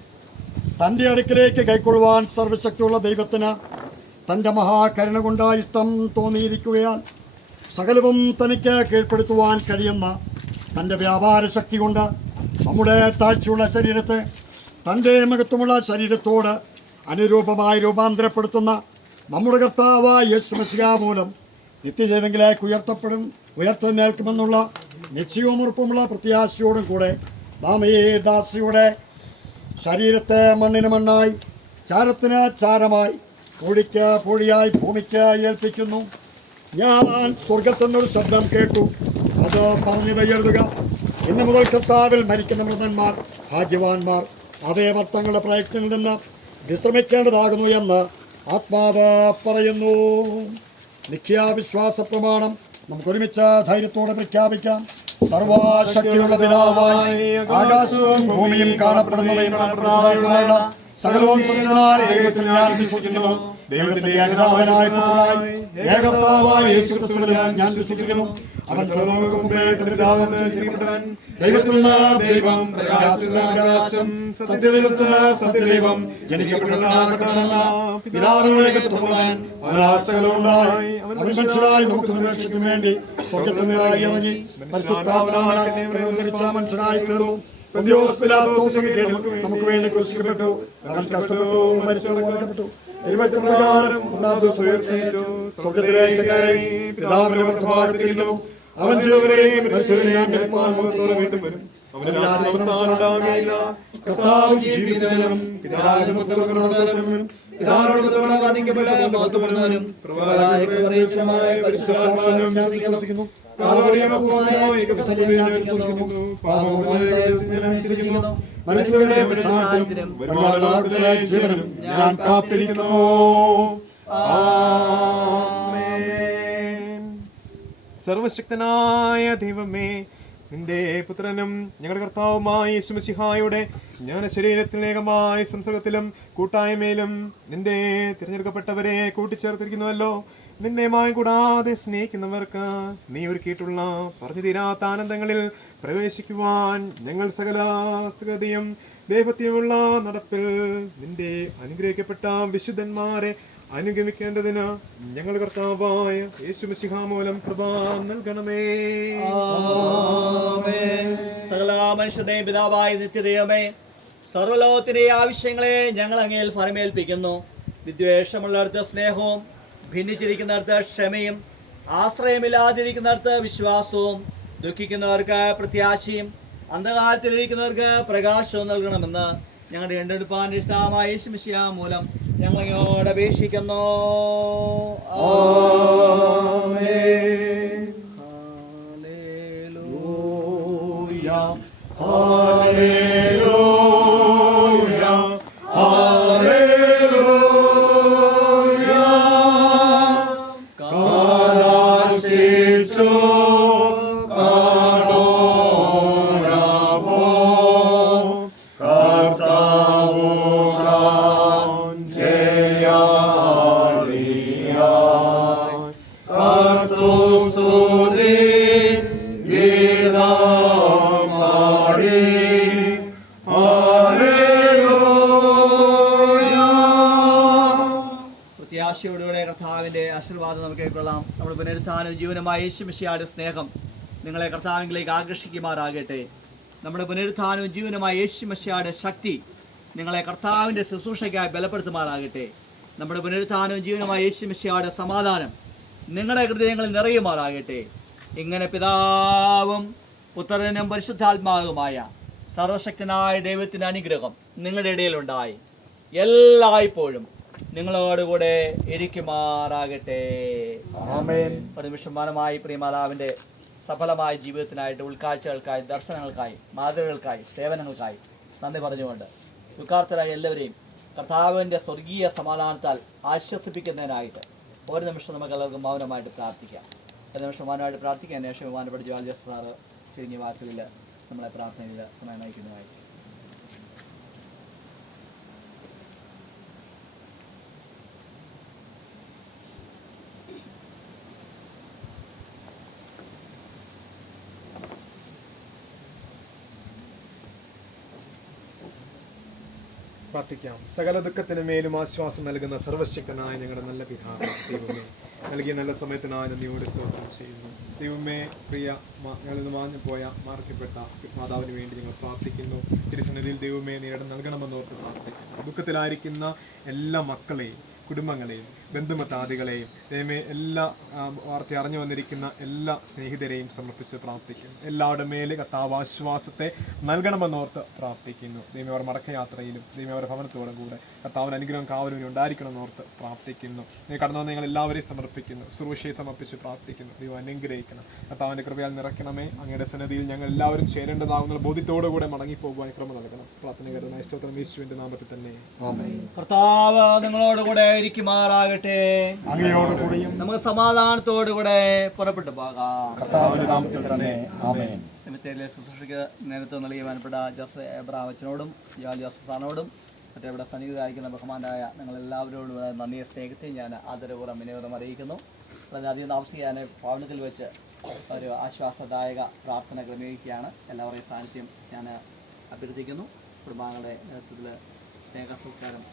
തൻ്റെ അടുക്കിലേക്ക് കൈക്കൊള്ളുവാൻ സർവശക്തിയുള്ള ദൈവത്തിന് തൻ്റെ മഹാകരുണ കൊണ്ട് ഇഷ്ടം തോന്നിയിരിക്കുകയാൽ സകലവും തനിക്ക് കീഴ്പ്പെടുത്തുവാൻ കഴിയുന്ന തൻ്റെ വ്യാപാര ശക്തി കൊണ്ട് നമ്മുടെ താഴ്ചയുള്ള ശരീരത്തെ തൻ്റെ മഹത്വമുള്ള ശരീരത്തോട് അനുരൂപമായി രൂപാന്തരപ്പെടുത്തുന്ന നമ്മുടെ കർത്താവായ യേശു മശിഹാ മൂലം നിത്യജീവനിലേക്ക് ഉയർത്തെഴുന്നേൽക്കുമെന്നുള്ള നിശ്ചയവും ഉറപ്പുമുള്ള പ്രത്യാശയോടും കൂടെ നാം ഈ ദാസിയുടെ ശരീരത്തെ മണ്ണിന് മണ്ണായി ചാരത്തിന് ചാരമായി പൊടിക്ക് പൊടിയായി ഭൂമിക്ക് ഏൽപ്പിക്കുന്നു. ഞാൻ സ്വർഗത്തിൽ നിന്നൊരു ശബ്ദം കേട്ടു, അത് പറഞ്ഞത് എഴുതുക, ഇന്നു മുതൽ കർത്താവിൽ മരിക്കുന്ന മൃതന്മാർ ഭാഗ്യവാന്മാർ, അതേവർ തങ്ങളുടെ പ്രയത്നങ്ങളിൽ നിന്ന് വിശ്രമിക്കേണ്ടതാകുന്നു എന്ന് ആത്മാവ് പറയുന്നു. നിത്യാവിശ്വാസ പ്രമാണം നമുക്കൊരുമിച്ച് ധൈര്യത്തോടെ പ്രഖ്യാപിക്കാം. സർവശക്തിയുള്ള പിതാവായി ആകാശവും ഭൂമിയും കാണപ്പെടുന്നവയും കാണപ്പെടുന്നതായുള്ള സകലവും സൃഷ്ടിച്ചതായ ദൈവത്തിൽ ഞാൻ വിശ്വസിക്കുന്നു. ദൈവത്തിന്റെ ഏകനാഥനായ പുത്രനായി ഏകകർത്താവായ യേശുക്രിസ്തുവിൽ ഞാൻ വിശ്വസിക്കുന്നു. അവൻ സർവ്വലോകർക്കും മുമ്പേ തന്റെ പിതാവിൽ നിന്ന് ജനിക്കപ്പെട്ടവൻ, ദൈവത്തിൽ നിന്ന് ദൈവം, പ്രകാശം, സത്യദൈവത്തിൽ സത്യദൈവം, ജനിക്കപ്പെട്ടവനാകണമെന്ന പിതാവിനോട് ഏകത്വമുള്ളവൻ, അവനാൽ സകലമുണ്ടായി. അവൻ മനുഷ്യരായി നമുക്ക് രക്ഷയ്ക്കും വേണ്ടി സ്വർഗ്ഗത്തിൽ നിന്ന് ഇറങ്ങി പരിശുദ്ധാത്മാവിനാൽ ധരിച്ച മനുഷ്യനായി തീർന്നു. പൊന്തിയോസ് പിലാത്തോസിന്റെ കീഴിൽ നമുക്ക് വേണ്ടി ക്രൂശിക്കപ്പെട്ടു. അവൻ കഷ്ടപ്പെട്ടു, മരിച്ചു, അടക്കപ്പെട്ടു. തിരുവചനപ്രകാരം മൂന്നാം ദിവസം ഉയർത്തെഴുന്നേറ്റു, സ്വർഗ്ഗത്തിലേക്ക് കയറി പിതാവിന്റെ വലത്തുഭാഗത്തിരിക്കുന്നു. അവൻ ജീവനെയും മരിച്ചവരെയും കേൾപ്പാൻ മുഖത്തോടെ വീണ്ടും വരും. അവന്റെ കർത്താവ് ജീവിക്കുന്നവനും പിതാവിന്റെ മുഖത്തോടും പിതാവിനോട് വന്ദിക്കപ്പെട്ട് മഹത്വപ്പെടുന്നവനും പരിശുദ്ധാത്മാവിലും ഞാൻ വിശ്വസിക്കുന്നു. ഞാൻ കാത്തിരിക്കുന്നു. സർവശക്തനായ ദൈവമേ, നിന്റെ പുത്രനും ഞങ്ങളുടെ കർത്താവുമായ യേശു മിശിഹായുടെ ജ്ഞാന ശരീരത്തിലേകമായ സംസർഗത്തിലും കൂട്ടായ്മയിലും നിന്റെ തിരഞ്ഞെടുക്കപ്പെട്ടവരെ കൂട്ടിച്ചേർത്തിരിക്കുന്നുവല്ലോ. നിന്നെമായി കൂടാതെ സ്നേഹിക്കുന്നവർക്ക് നീ ഒരുക്കിയിട്ടുള്ള പറഞ്ഞു തീരാത്ത ആനന്ദങ്ങളിൽ പ്രവേശിക്കുവാൻ ഞങ്ങൾ സകലയും ദേഹത്തെയുമുള്ള നടപ്പിൽ നിന്റെ അനുഗ്രഹിക്കപ്പെട്ട വിശുദ്ധന്മാരെ അനുഗമിക്കേണ്ടതിന് ഞങ്ങൾ കർത്താവായ യേശു മിശിഹാ മൂലം കൃപ നൽകണമേ. സകല മനുഷ്യരുടെയും പിതാവായ നിത്യദൈവമേ, സർവ്വലോകത്തിന്റെ ആവശ്യങ്ങളെ ഞങ്ങൾ അങ്ങയിൽ ഫലമേൽപ്പിക്കുന്നു. വിദ്വേഷമുള്ളിടത്ത് സ്നേഹവും, ഭിന്നിച്ചിരിക്കുന്നിടത്ത് ക്ഷമയും, ആശ്രയമില്ലാതിരിക്കുന്നിടത്ത് വിശ്വാസവും, ദുഃഖിക്കുന്നവർക്ക് പ്രത്യാശയും, അന്ധകാരത്തിലിരിക്കുന്നവർക്ക് പ്രകാശവും നൽകണമെന്ന് ഞങ്ങളുടെ വീണ്ടെടുപ്പാൻ ഇഷ്ടമായ യേശു മിശിഹാ മൂലം ഞങ്ങൾ അങ്ങയോട് അപേക്ഷിക്കുന്നു. പ്രത്യാശയോടുകൂടെ കർത്താവിൻ്റെ ആശീർവാദം നമുക്ക് കൈക്കൊള്ളാം. നമ്മുടെ പുനരുത്ഥാനവും ജീവനുമായ യേശു മിശിഹായുടെ സ്നേഹം നിങ്ങളെ കർത്താവിലേക്ക് ആകർഷിക്കുമാറാകട്ടെ. നമ്മുടെ പുനരുത്ഥാനവും ജീവനുമായ യേശു മിശിഹായുടെ ശക്തി നിങ്ങളെ കർത്താവിൻ്റെ ശുശ്രൂഷയ്ക്കായി ബലപ്പെടുത്തുമാറാകട്ടെ. നമ്മുടെ പുനരുത്ഥാനവും ജീവനുമായ യേശു മിശിഹായുടെ സമാധാനം നിങ്ങളുടെ ഹൃദയങ്ങളിൽ നിറയുമാറാകട്ടെ. ഇങ്ങനെ പിതാവും പുത്രനും പരിശുദ്ധാത്മാവുമായ സർവശക്തനായ ദൈവത്തിൻ്റെ അനുഗ്രഹം നിങ്ങളുടെ ഇടയിലുണ്ടായി എല്ലായ്പ്പോഴും നിങ്ങളോടുകൂടെ ഇരിക്കുമാറാകട്ടെ. ഒരു നിമിഷമാനമായി പ്രിയമാതാവിൻ്റെ സഫലമായ ജീവിതത്തിനായിട്ട്, ഉൾക്കാഴ്ചകൾക്കായി, ദർശനങ്ങൾക്കായി, മാതൃകകൾക്കായി, സേവനങ്ങൾക്കായി നന്ദി പറഞ്ഞുകൊണ്ട് ദുഃഖാർത്ഥരായ എല്ലാവരെയും കർത്താവിൻ്റെ സ്വർഗീയ സമാധാനത്താൽ ആശ്വസിപ്പിക്കുന്നതിനായിട്ട് ഒരു നിമിഷം നമുക്ക് എല്ലാവർക്കും മൗനമായിട്ട് പ്രാർത്ഥിക്കാം. ഒരു നിമിഷം മൗനമായിട്ട് പ്രാർത്ഥിക്കാൻ ശേഷം ബഹുമാനപ്പെട്ട ജോർജസ് സാറ് ചുരുങ്ങിയ വാക്കുകളിൽ നമ്മളെ പ്രാർത്ഥനയിൽ നയിക്കുന്നതായിരിക്കും. പ്രാർത്ഥിക്കാം. സകല ദുഃഖത്തിന് മേലും ആശ്വാസം നൽകുന്ന സർവശക്തനായ ഞങ്ങളുടെ നല്ല പിതാവേ, ദൈവമേ, നൽകിയ നല്ല സമയത്തിനായി നന്ദിയോടെ സ്തോത്രം ചെയ്യുന്നു. ദൈവമേ, പ്രിയ ഞങ്ങളിൽ നിന്ന് മാഞ്ഞു പോയ മാർക്കപ്പെട്ട മാതാവിന് വേണ്ടി ഞങ്ങൾ പ്രാർത്ഥിക്കുന്നു. തിരുസന്നിധിയിൽ ദൈവമേ നേരിടം നൽകണമെന്നോർത്ത് പ്രാർത്ഥിക്കുന്നു. ദുഃഖത്തിലായിരിക്കുന്ന എല്ലാ മക്കളെയും കുടുംബങ്ങളെയും ബന്ധുമത്താദികളെയും ദൈവമേ എല്ലാ വാർത്ത അറിഞ്ഞു വന്നിരിക്കുന്ന എല്ലാ സ്നേഹിതരെയും സമർപ്പിച്ച് പ്രാർത്ഥിക്കുന്നു. എല്ലാവരുടെ മേലെ കർത്താവ് ആശ്വാസത്തെ നൽകണമെന്നോർത്ത് പ്രാർത്ഥിക്കുന്നു. ദൈവമേ, അവർ മടക്കയാത്രയിലും ദൈവമേ അവരുടെ ഭവനത്തോടും കൂടെ കർത്താവിന് അനുഗ്രഹം കാവലും ഉണ്ടായിരിക്കണമെന്നോർത്ത് പ്രാർത്ഥിക്കുന്നു. നീ കടന്നു വന്ന് ഞങ്ങൾ എല്ലാവരെയും സമർപ്പിക്കുന്നു. സുരക്ഷയെ സമർപ്പിച്ച് പ്രാർത്ഥിക്കുന്നു. ദൈവം അനുഗ്രഹിക്കണം. കർത്താവിൻ്റെ കൃപയാൽ നിറയ്ക്കണമേ. അങ്ങയുടെ സന്നിധിയിൽ ഞങ്ങൾ എല്ലാവരും ചേരേണ്ടതാകുന്ന ബോധ്യത്തോടുകൂടെ മടങ്ങിപ്പോകുവാൻ കൃപ നൽകണം. പ്രാർത്ഥനകരമായ സ്തോത്രം യേശുവിൻ്റെ നാമത്തിൽ തന്നെ. കർത്താവ് നിങ്ങളോടുകൂടെ ഇരിക്കുമാറാകട്ടെ. അങ്ങയോടുകൂടിയും നമുക്ക് സമാധാനത്തോടുകൂടെ പുറപ്പെട്ടു പോകാം. കർത്താവിന്റെ നാമത്തിൽ തന്നെ ആമേൻ. സെമിത്തേരിയിലെ ശുശ്രൂഷയ്ക്ക് നേതൃത്വം നൽകിയ ബഹുമാനപ്പെട്ട ജോസഫ് എബ്രഹാം അച്ഛനോടും ജോൽ ജോസഫ് സ്ഥാനോടും മറ്റേ ഇവിടെ സന്നിഹിതരായിരിക്കുന്ന ബഹുമാനായ നിങ്ങളെല്ലാവരോടും നന്ദിയെ സ്നേഹത്തെയും ഞാൻ ആദരപൂർവ്വം വിനോദം അറിയിക്കുന്നു. അധികം താമസിക്കാൻ ഭവനത്തിൽ വെച്ച് ഒരു ആശ്വാസദായക പ്രാർത്ഥന ക്രമീകരിക്കുകയാണ്. എല്ലാവരുടെയും സാന്നിധ്യം ഞാൻ അഭ്യർത്ഥിക്കുന്നു. കുടുംബാംഗങ്ങളുടെ നേതൃത്വത്തിൽ സ്നേഹസൽക്കാരം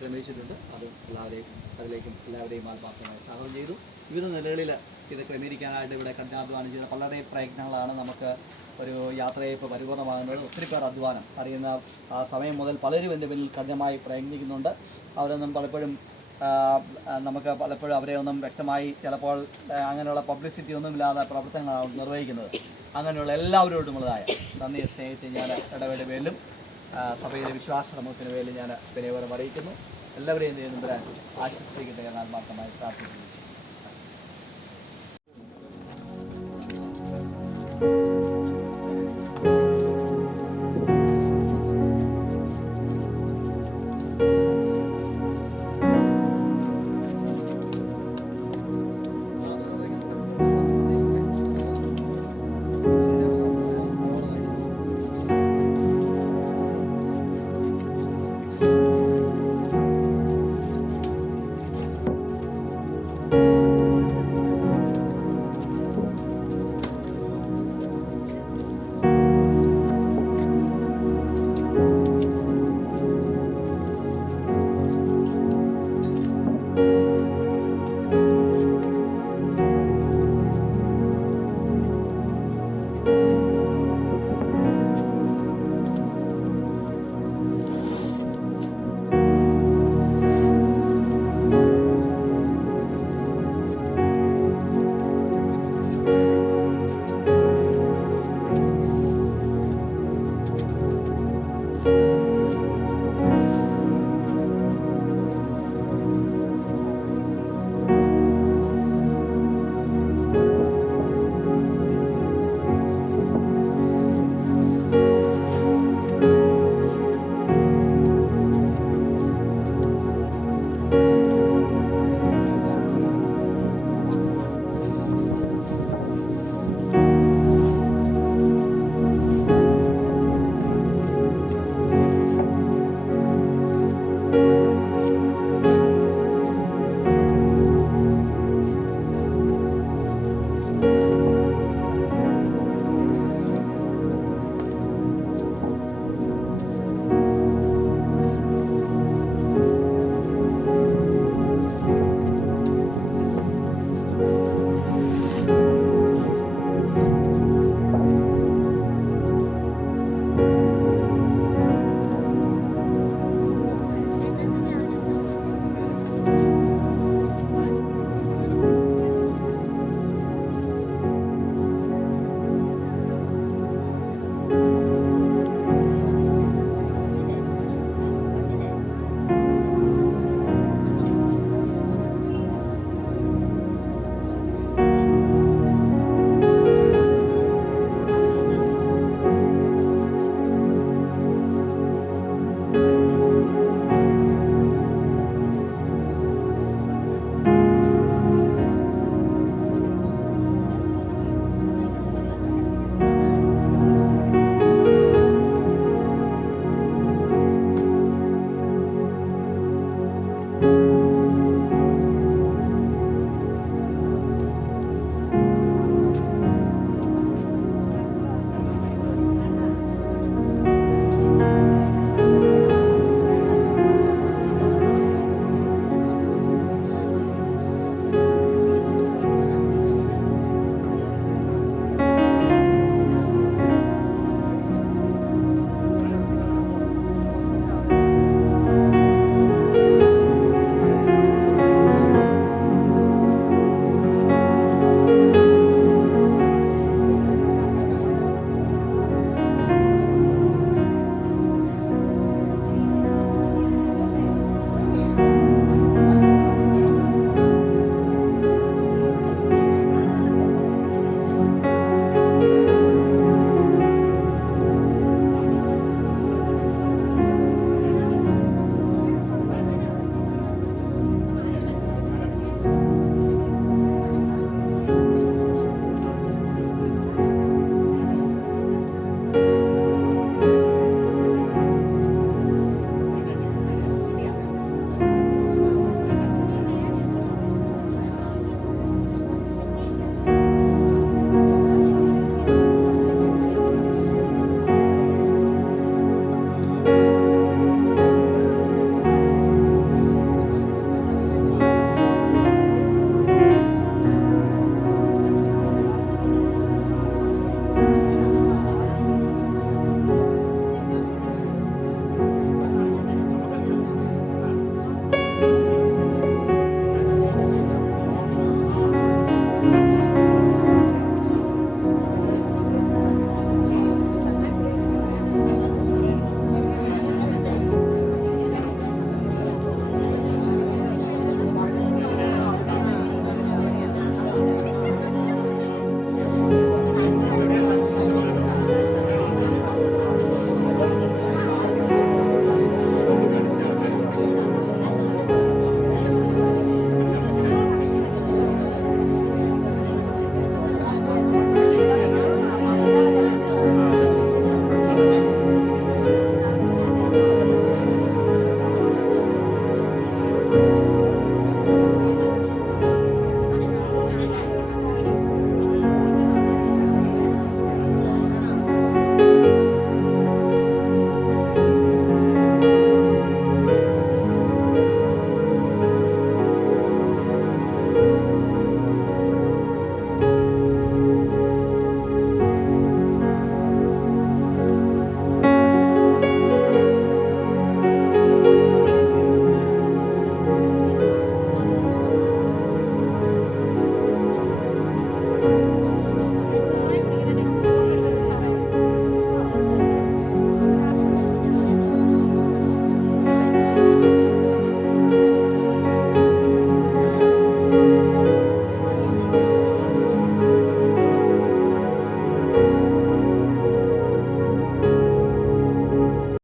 ക്രമീകരിച്ചിട്ടുണ്ട്. അതും അതിലേക്കും എല്ലാവരെയും ആത്മാർത്ഥമായി സ്വാഗതം ചെയ്തു. വിവിധ നിലകളിൽ ഇത് ക്രമീകരിക്കാനായിട്ട് ഇവിടെ കഠിനാധ്വാനം ചെയ്ത വളരെ പ്രയത്നങ്ങളാണ് നമുക്ക് ഒരു യാത്രയെ ഇപ്പോൾ പരിപൂർണമാകുന്നത്. ഒത്തിരി പേർ അധ്വാനം അറിയുന്ന ആ സമയം മുതൽ പലരും എൻ്റെ പിന്നിൽ കഠിനമായി പ്രയത്നിക്കുന്നുണ്ട്. അവരൊന്നും പലപ്പോഴും നമുക്ക് പലപ്പോഴും അവരെ ഒന്നും വ്യക്തമായി ചിലപ്പോൾ അങ്ങനെയുള്ള പബ്ലിസിറ്റി ഒന്നുമില്ലാതെ പ്രവർത്തനങ്ങളാണ് നിർവഹിക്കുന്നത്. അങ്ങനെയുള്ള എല്ലാവരോടുമുള്ളതായ നന്ദി സ്നേഹത്തെ ഞാൻ ഇടവേള പേരിലും സഭയിലെ വിശ്വാസ സമൂഹത്തിന് വേണ്ടി ഞാൻ വിനയപരം അറിയിക്കുന്നു. എല്ലാവരെയും നമ്പരാൻ ആശംസിക്കുന്ന ഞാൻ ആത്മാർത്ഥമായി പ്രാർത്ഥിക്കുന്നു.